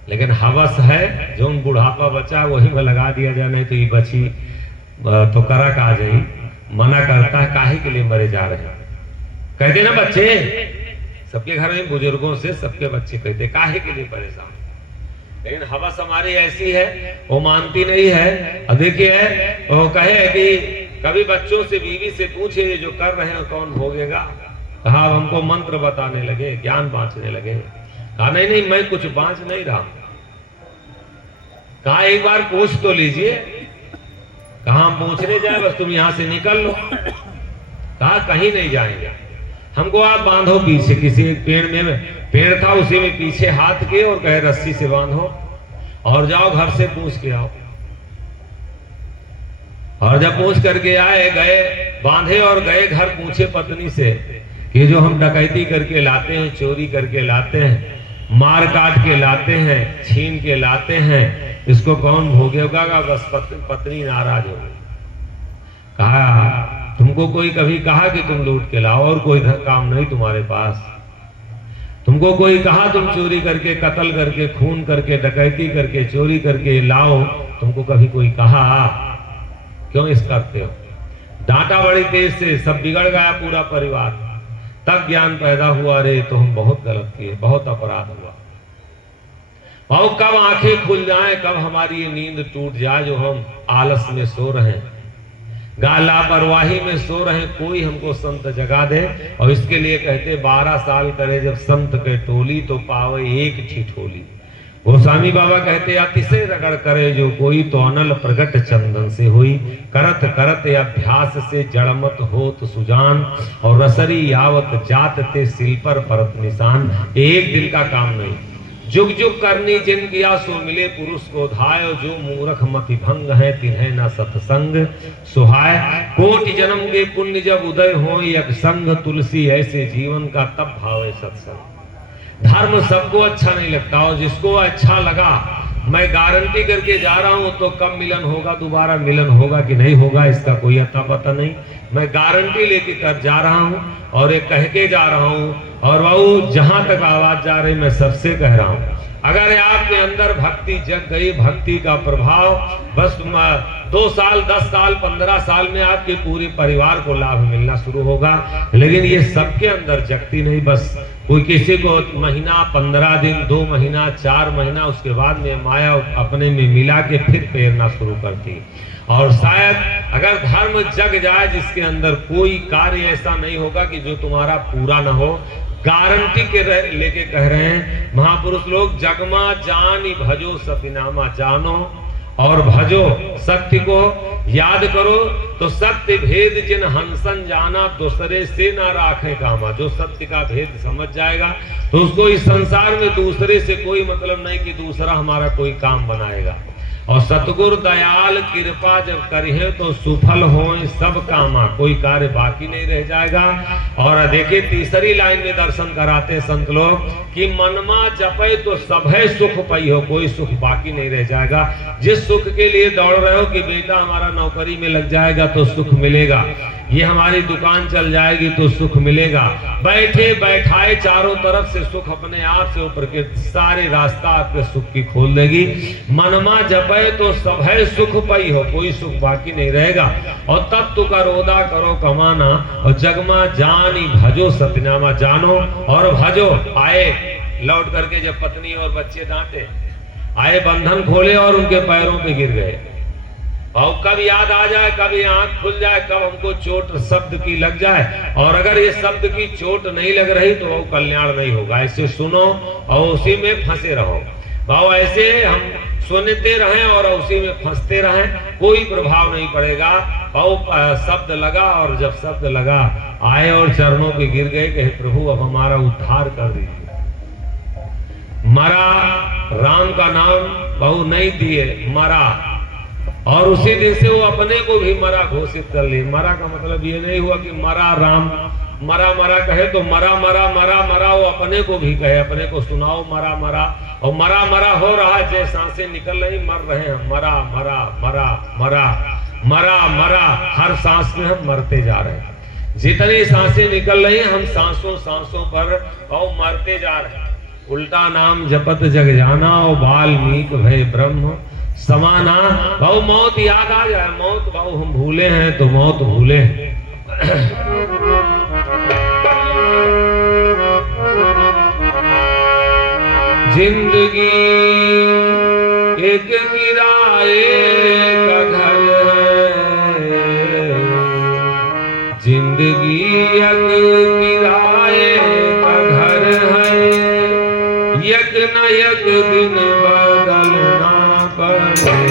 लेकिन हवस है, जो उन बुढ़ापा बचा वही में लगा दिया जाए, नहीं तो ये बची तो करा का जाई। मना करता है काहे के लिए मरे जा रहे हैं। कहते ना बच्चे, सबके घर में बुजुर्गों से सबके बच्चे कहते काहे के लिए परेशान। लेकिन हवस हमारी ऐसी है, वो मानती नहीं है। और देखिए वो कहे कि कभी बच्चों से, बीवी से पूछे जो कर रहे हैं कौन भोगेगा? कहा हमको मंत्र बताने लगे, ज्ञान बांटने लगे। कहा नहीं मैं कुछ बांच नहीं रहा। कहा एक बार पूछ तो लीजिए। कहा हम पूछने जाए, बस तुम यहां से निकल लो। कहा कहीं नहीं जाएंगे, हमको आप बांधो पीछे। किसी पेड़ में पेड़ था, उसी में पीछे हाथ के और कहे रस्सी से बांधो और जाओ घर से पूछ के आओ। और जब पूछ करके आए, गए, बांधे और गए घर, पूछे पत्नी से कि जो हम डकैती करके लाते हैं, चोरी करके लाते हैं, मार काट के लाते हैं, छीन के लाते हैं, इसको कौन भोगेगा? बस पत्नी नाराज हो गई। कहा तुमको कोई कभी कहा कि तुम लूट के लाओ और कोई काम नहीं तुम्हारे पास? तुमको कोई कहा तुम चोरी करके, कत्ल करके, खून करके, डकैती करके, चोरी करके लाओ? तुमको कभी कोई कहा? क्यों इस करते हो? डांटा बड़ी तेज से, सब बिगड़ गया पूरा परिवार। तब ज्ञान पैदा हुआ, रे तो हम बहुत गलत किए, बहुत अपराध हुआ। और कब आंखें खुल जाएं, कब हमारी ये नींद टूट जाए जो हम आलस में सो रहे हैं, लापरवाही में सो रहे हैं, कोई हमको संत जगा दे। और इसके लिए कहते 12 साल करे जब संत के टोली, तो पावे एक ठिठोली। गोस्वामी बाबा कहते अतिशय रगड़ करे जो कोई, तो अनल प्रगट चंदन से हुई। करत करत अभ्यास से जड़मत होत सुजान, और रसरी यावत जात ते सिल पर परत निशान। एक दिन का काम नहीं, जुग जुग करनी जिन किया सो मिले पुरुष को धाय। जो मूर्ख मति भंग है तिन्हें न सत्संग सुहाय। कोटि जन्म के पुण्य जब उदय हो एक संग, तुलसी ऐसे जीवन का तब भावे सत्संग। धर्म सबको अच्छा नहीं लगता, और जिसको अच्छा लगा, मैं गारंटी करके जा रहा हूं, तो कब मिलन होगा, दोबारा मिलन होगा कि नहीं होगा, इसका कोई अता पता नहीं। मैं गारंटी लेके कर जा रहा हूं और एक कह के जा रहा हूं। और वो जहां तक आवाज जा रही, मैं सबसे कह रहा हूं, अगर आपके अंदर भक्ति जग गई, भक्ति का प्रभाव, बस 2 साल, 10 साल, 15 साल में आपके पूरे परिवार को लाभ मिलना शुरू होगा। लेकिन ये सबके अंदर जगती नहीं, बस कोई किसी को महीना, 15 दिन, 2 महीना, 4 महीना, उसके बाद में माया अपने में मिला के फिर फेरना शुरू करती। और शायद अगर धर्म जग जाए जिसके अंदर कोई कार्य ऐसा नहीं होगा कि जो तुम्हारा पूरा ना हो। गारंटी के लेके कह रहे हैं महापुरुष लोग, जगमा जानी भजो सत्यनामा जानो, और भजो सत्य को याद करो, तो सत्य भेद जिन हंसन जाना, दूसरे से ना राखे कामा। जो सत्य का भेद समझ जाएगा तो उसको इस संसार में दूसरे से कोई मतलब नहीं कि दूसरा हमारा कोई काम बनाएगा। और सतगुरु दयाल कृपा जब करिए तो सुफल हो सब कामा, कोई कार्य बाकी नहीं रह जाएगा। और देखिए तीसरी लाइन में दर्शन कराते संत लोग कि मनमा जपे तो सभय सुख पई हो, कोई सुख बाकी नहीं रह जाएगा। जिस सुख के लिए दौड़ रहे हो कि बेटा हमारा नौकरी में लग जाएगा तो सुख मिलेगा, ये हमारी दुकान चल जाएगी तो सुख मिलेगा, बैठे बैठाए चारों तरफ से सुख अपने आप से ऊपर के सारे रास्ता आपके सुख की खोल देगी। मनमा जपे तो सभय सुख पई हो, कोई सुख बाकी नहीं रहेगा। और तब तू करोदा करो कमाना, और जगमा जानी भजो सत्यनामा जानो, और भजो। आए लौट करके जब पत्नी और बच्चे डांटे, आए बंधन खोले और उनके पैरों पे गिर गए। और कब याद आ जाए, कभी आंख खुल जाए, कब हमको चोट शब्द की लग जाए, और अगर ये शब्द की चोट नहीं लग रही तो वो कल्याण नहीं होगा। ऐसे सुनो और उसी में फंसे रहो भाव, ऐसे हम सुनते रहें और उसी में फंसते रहें, कोई प्रभाव नहीं पड़ेगा। भाव शब्द लगा, और जब शब्द लगा आए और चरणों पे गिर गए, कहे प्रभु अब हमारा उद्धार कर दीजिए। मरा, राम का नाम बहु नहीं दिए, मरा, और उसी दिन से वो अपने को भी मरा घोषित कर लिए। मरा का मतलब ये नहीं हुआ कि मरा राम, मरा मरा कहे तो मरा मरा मरा मरा, वो अपने को भी कहे, अपने को सुनाओ मरा मरा। और मरा मरा हो रहा है, जैसे सांसें निकल रही, मर रहे हैं, मरा मरा मरा मरा मरा मरा, हर सांस में हम मरते जा रहे हैं। जितनी सांसें निकल रही हैं हम सांसों सांसों पर और मरते जा रहे हैं। उल्टा नाम जपत जग जाना, और वाल्मीकि भय ब्रह्म समाना। भाव मौत याद आ जाए, मौत भाव हम भूले हैं तो मौत भूले हैं। जिंदगी एक किराए का घर है, जिंदगी एक किराए का घर है, एक न एक दिन बदलना पड़ेगा।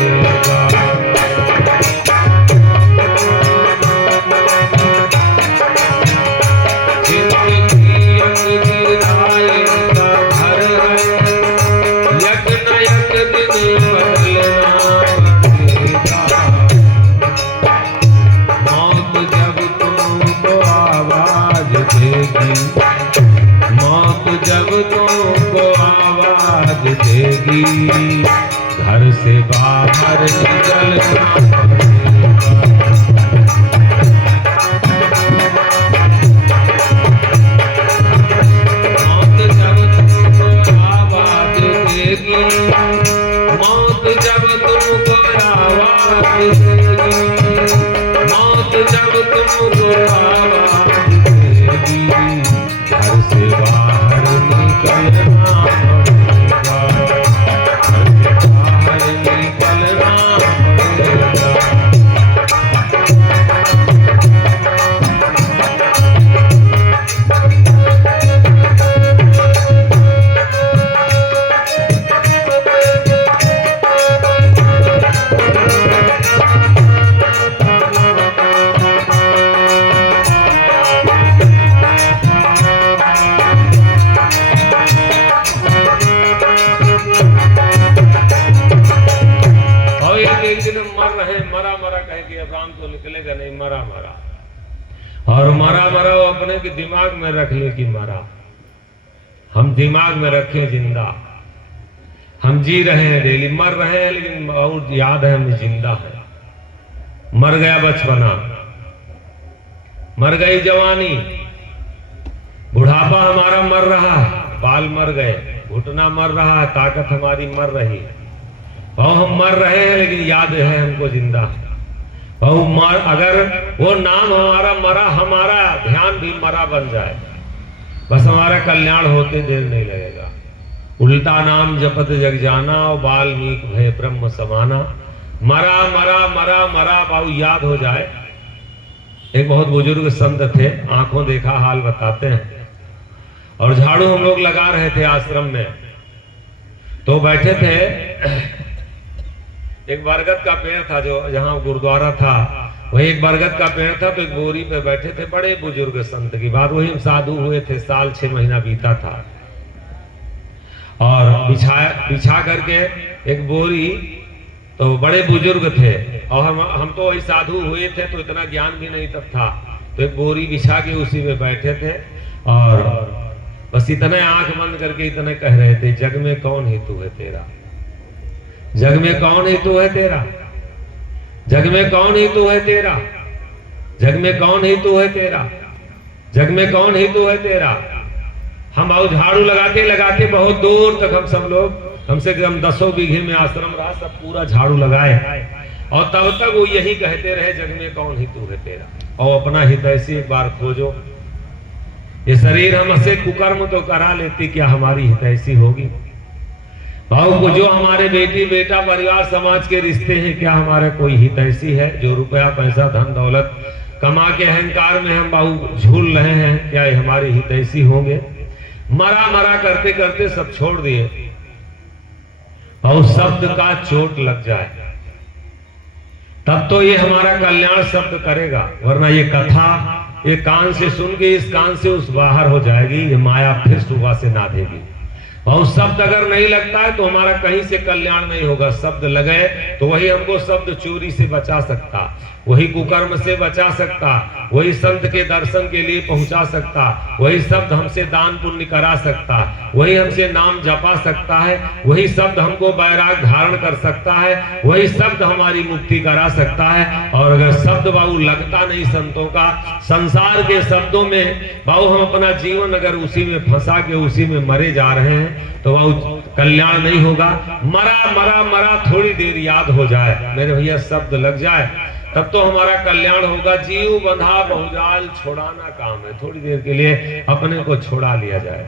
मौत जब तुमको आवाज देगी, बाहर निकलना मौत जब तुमको आवाज देगी, मौत जब तुमको आवाज देगी, घर से बाहर निकलना पड़ेगा, घर से बाहर निकलना पड़ेगा। अब्राहम तो निकलेगा नहीं, मरा मरा। और मरा मरा वो अपने के दिमाग में रख ले कि मरा। हम दिमाग में रखें जिंदा। हम जी रहे हैं डेली, मर रहे हैं लेकिन और याद है हमें जिंदा है। मर गया बचपना, मर गई जवानी, बुढ़ापा हमारा मर रहा है, बाल मर गए, घुटना मर रहा है, ताकत हमारी मर रही है। और हम मर रहे हैं लेकिन याद है हमको जिंदा। और अगर वो नाम हमारा मरा, हमारा ध्यान भी मरा बन जाए, बस हमारा कल्याण होते देर नहीं लगेगा। उल्टा नाम जपत जग जाना और वाल्मीकि भय ब्रह्म समाना। मरा मरा मरा मरा बाबू याद हो जाए। एक बहुत बुजुर्ग संत थे, आंखों देखा हाल बताते हैं। और झाड़ू हम लोग लगा रहे थे आश्रम में, तो बैठे थे, एक बरगद का पेड़ था, जो जहां गुरुद्वारा था वही एक बरगद का पेड़ था। तो एक बोरी पे बैठे थे, बड़े बुजुर्ग संत की बात, वही हम साधु हुए थे, साल 6 महीना बीता था। और बिछा करके एक बोरी, तो बड़े बुजुर्ग थे और हम तो वही साधु हुए थे, तो इतना ज्ञान भी नहीं तब था। तो एक बोरी बिछा के उसी में बैठे थे और बस इतने आंख बंद करके इतने कह रहे थे, जग में कौन हेतु है तेरा, जग में कौन हेतु है तेरा, जग में कौन हेतु है तेरा, जग में कौन हेतु है तेरा, जग में कौन हेतु है तेरा। हम आओ झाड़ू लगाते लगाते बहुत दूर तक हम सब लोग, कम से कम 10 बीघे में आश्रम रहा, सब पूरा झाड़ू लगाए और तब तक वो यही कहते रहे, जग में कौन हेतु है तेरा। और अपना हितैषी एक बार खोजो। ये शरीर हमसे कुकर्म तो करा लेती, क्या हमारी हितैषी होगी? भाव को जो हमारे बेटी बेटा परिवार समाज के रिश्ते हैं, क्या हमारे कोई हितैषी है? जो रुपया पैसा धन दौलत कमा के अहंकार में हम बाहु झूल रहे हैं, क्या ये हमारे हितैषी होंगे? मरा मरा करते करते सब छोड़ दिए और शब्द का चोट लग जाए तब तो ये हमारा कल्याण शब्द करेगा, वरना ये कथा ये कान से सुन के इस कान से उस बाहर हो जाएगी, ये माया फिर सुबह से ना देगी। और शब्द अगर नहीं लगता है तो हमारा कहीं से कल्याण नहीं होगा। शब्द लगे तो वही हमको शब्द चोरी से बचा सकता, वही कुकर्म से बचा सकता, वही संत के दर्शन के लिए पहुंचा सकता, वही शब्द हमसे दान पुण्य करा सकता, वही हमसे नाम जपा सकता है, वही शब्द हमको वैराग धारण कर सकता है, वही शब्द हमारी मुक्ति करा सकता है। और अगर शब्द बाबू लगता नहीं संतों का, संसार के शब्दों में बाबू हम अपना जीवन अगर उसी में फंसा के उसी में मरे जा रहे हैं तो बाबू कल्याण नहीं होगा। मरा मरा मरा थोड़ी देर याद हो जाए मेरे भैया, शब्द लग जाए तब तो हमारा कल्याण होगा। जीव बंधा बहुजाल छोड़ाना काम है, थोड़ी देर के लिए अपने को छोड़ा लिया जाए।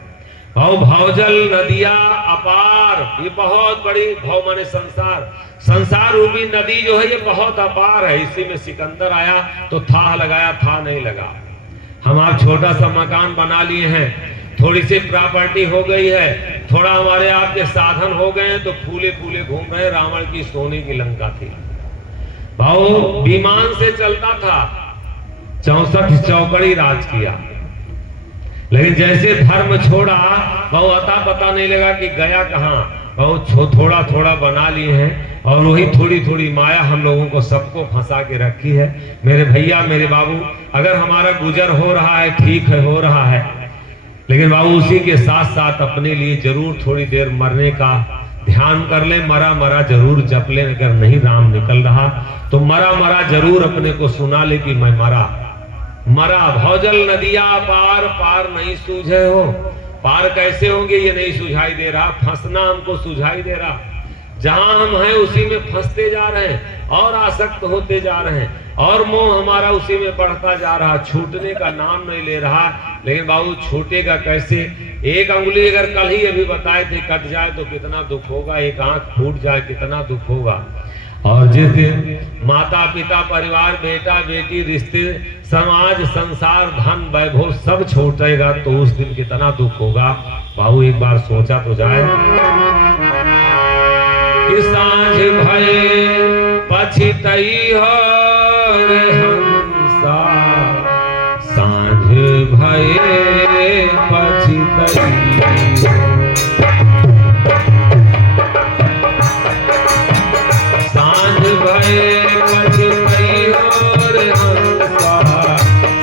भाव भावजल नदिया अपार, ये बहुत बड़ी, भाव माने संसार, संसार रूपी नदी जो है ये बहुत अपार है। इसी में सिकंदर आया तो था लगाया, था नहीं लगा। हम आप छोटा सा मकान बना लिए हैं, थोड़ी सी प्रॉपर्टी हो गई है, थोड़ा हमारे आपके साधन हो गए हैं तो फूले फूले घूम रहे। रावण की सोने की लंका थी, भाव विमान से चलता था, 64 चौकड़ी राज किया, लेकिन जैसे धर्म छोड़ा भाव अता पता नहीं लगा कि गया कहाँ। भाव थोड़ा थोड़ा बना लिए हैं और वही थोड़ी थोड़ी माया हम लोगों को सबको फंसा के रखी है। मेरे भैया मेरे बाबू, अगर हमारा गुजर हो रहा है ठीक है, हो रहा है, लेकिन बाबू उसी के साथ साथ अपने लिए जरूर थोड़ी देर मरने का ध्यान कर ले, मरा मरा जरूर जप ले। अगर नहीं राम निकल रहा तो मरा मरा जरूर अपने को सुना ले कि मैं मरा मरा। भौजल नदिया पार पार नहीं सूझे हो, पार कैसे होंगे ये नहीं सुझाई दे रहा। फंसना हमको सुझाई दे रहा, जहां हम हैं उसी में फंसते जा रहे हैं और आसक्त होते जा रहे हैं और मोह हमारा उसी में बढ़ता जा रहा, छूटने का नाम नहीं ले रहा। लेकिन बाबू छूटेगा कैसे? एक अंगुली अगर कल ही अभी बताए थे कट जाए तो कितना दुख होगा, एक आंख फूट जाए कितना दुख होगा। और जिस दिन माता पिता परिवार बेटा बेटी रिश्ते समाज संसार धन वैभव सब छूटेगा तो उस दिन कितना दुख होगा। बाबू एक बार सोचा तो जाए कि सांझ भये पछितई हो रे हंसा, सांझ भये पछितई हो। सांझ भये पछितई हो रे हंसा,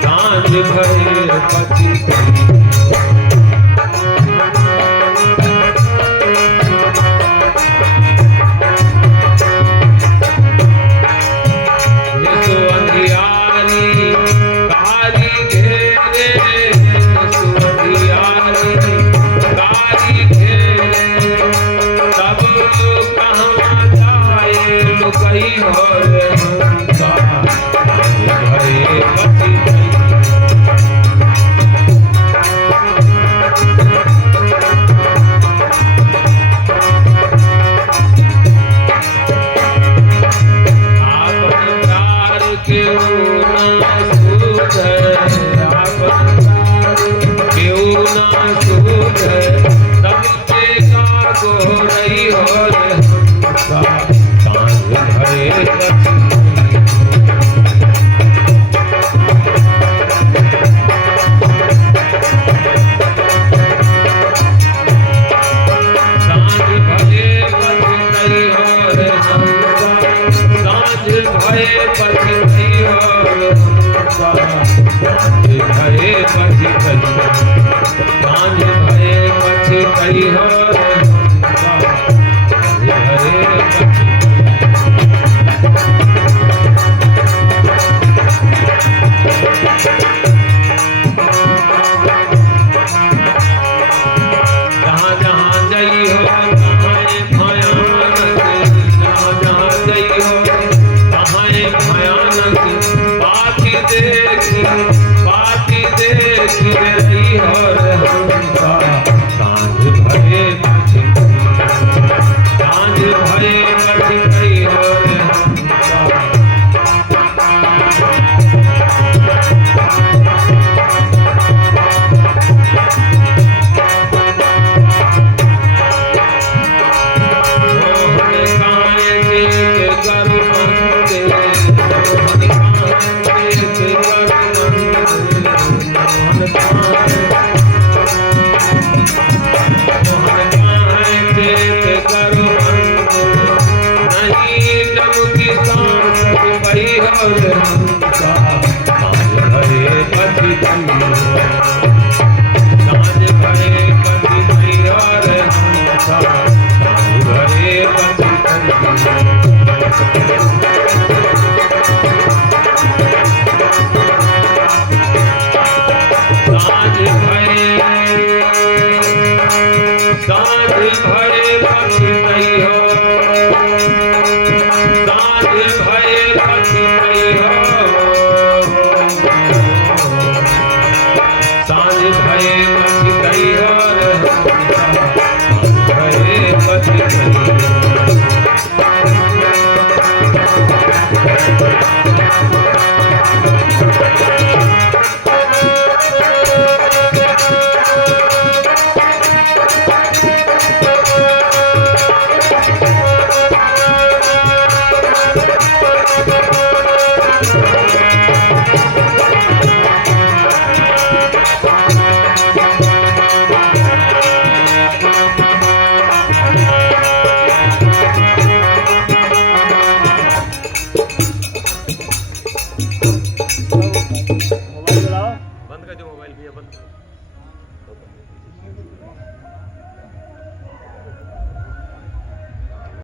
सांझ भये पछितई हो। मोबाइल भैया बंद करो।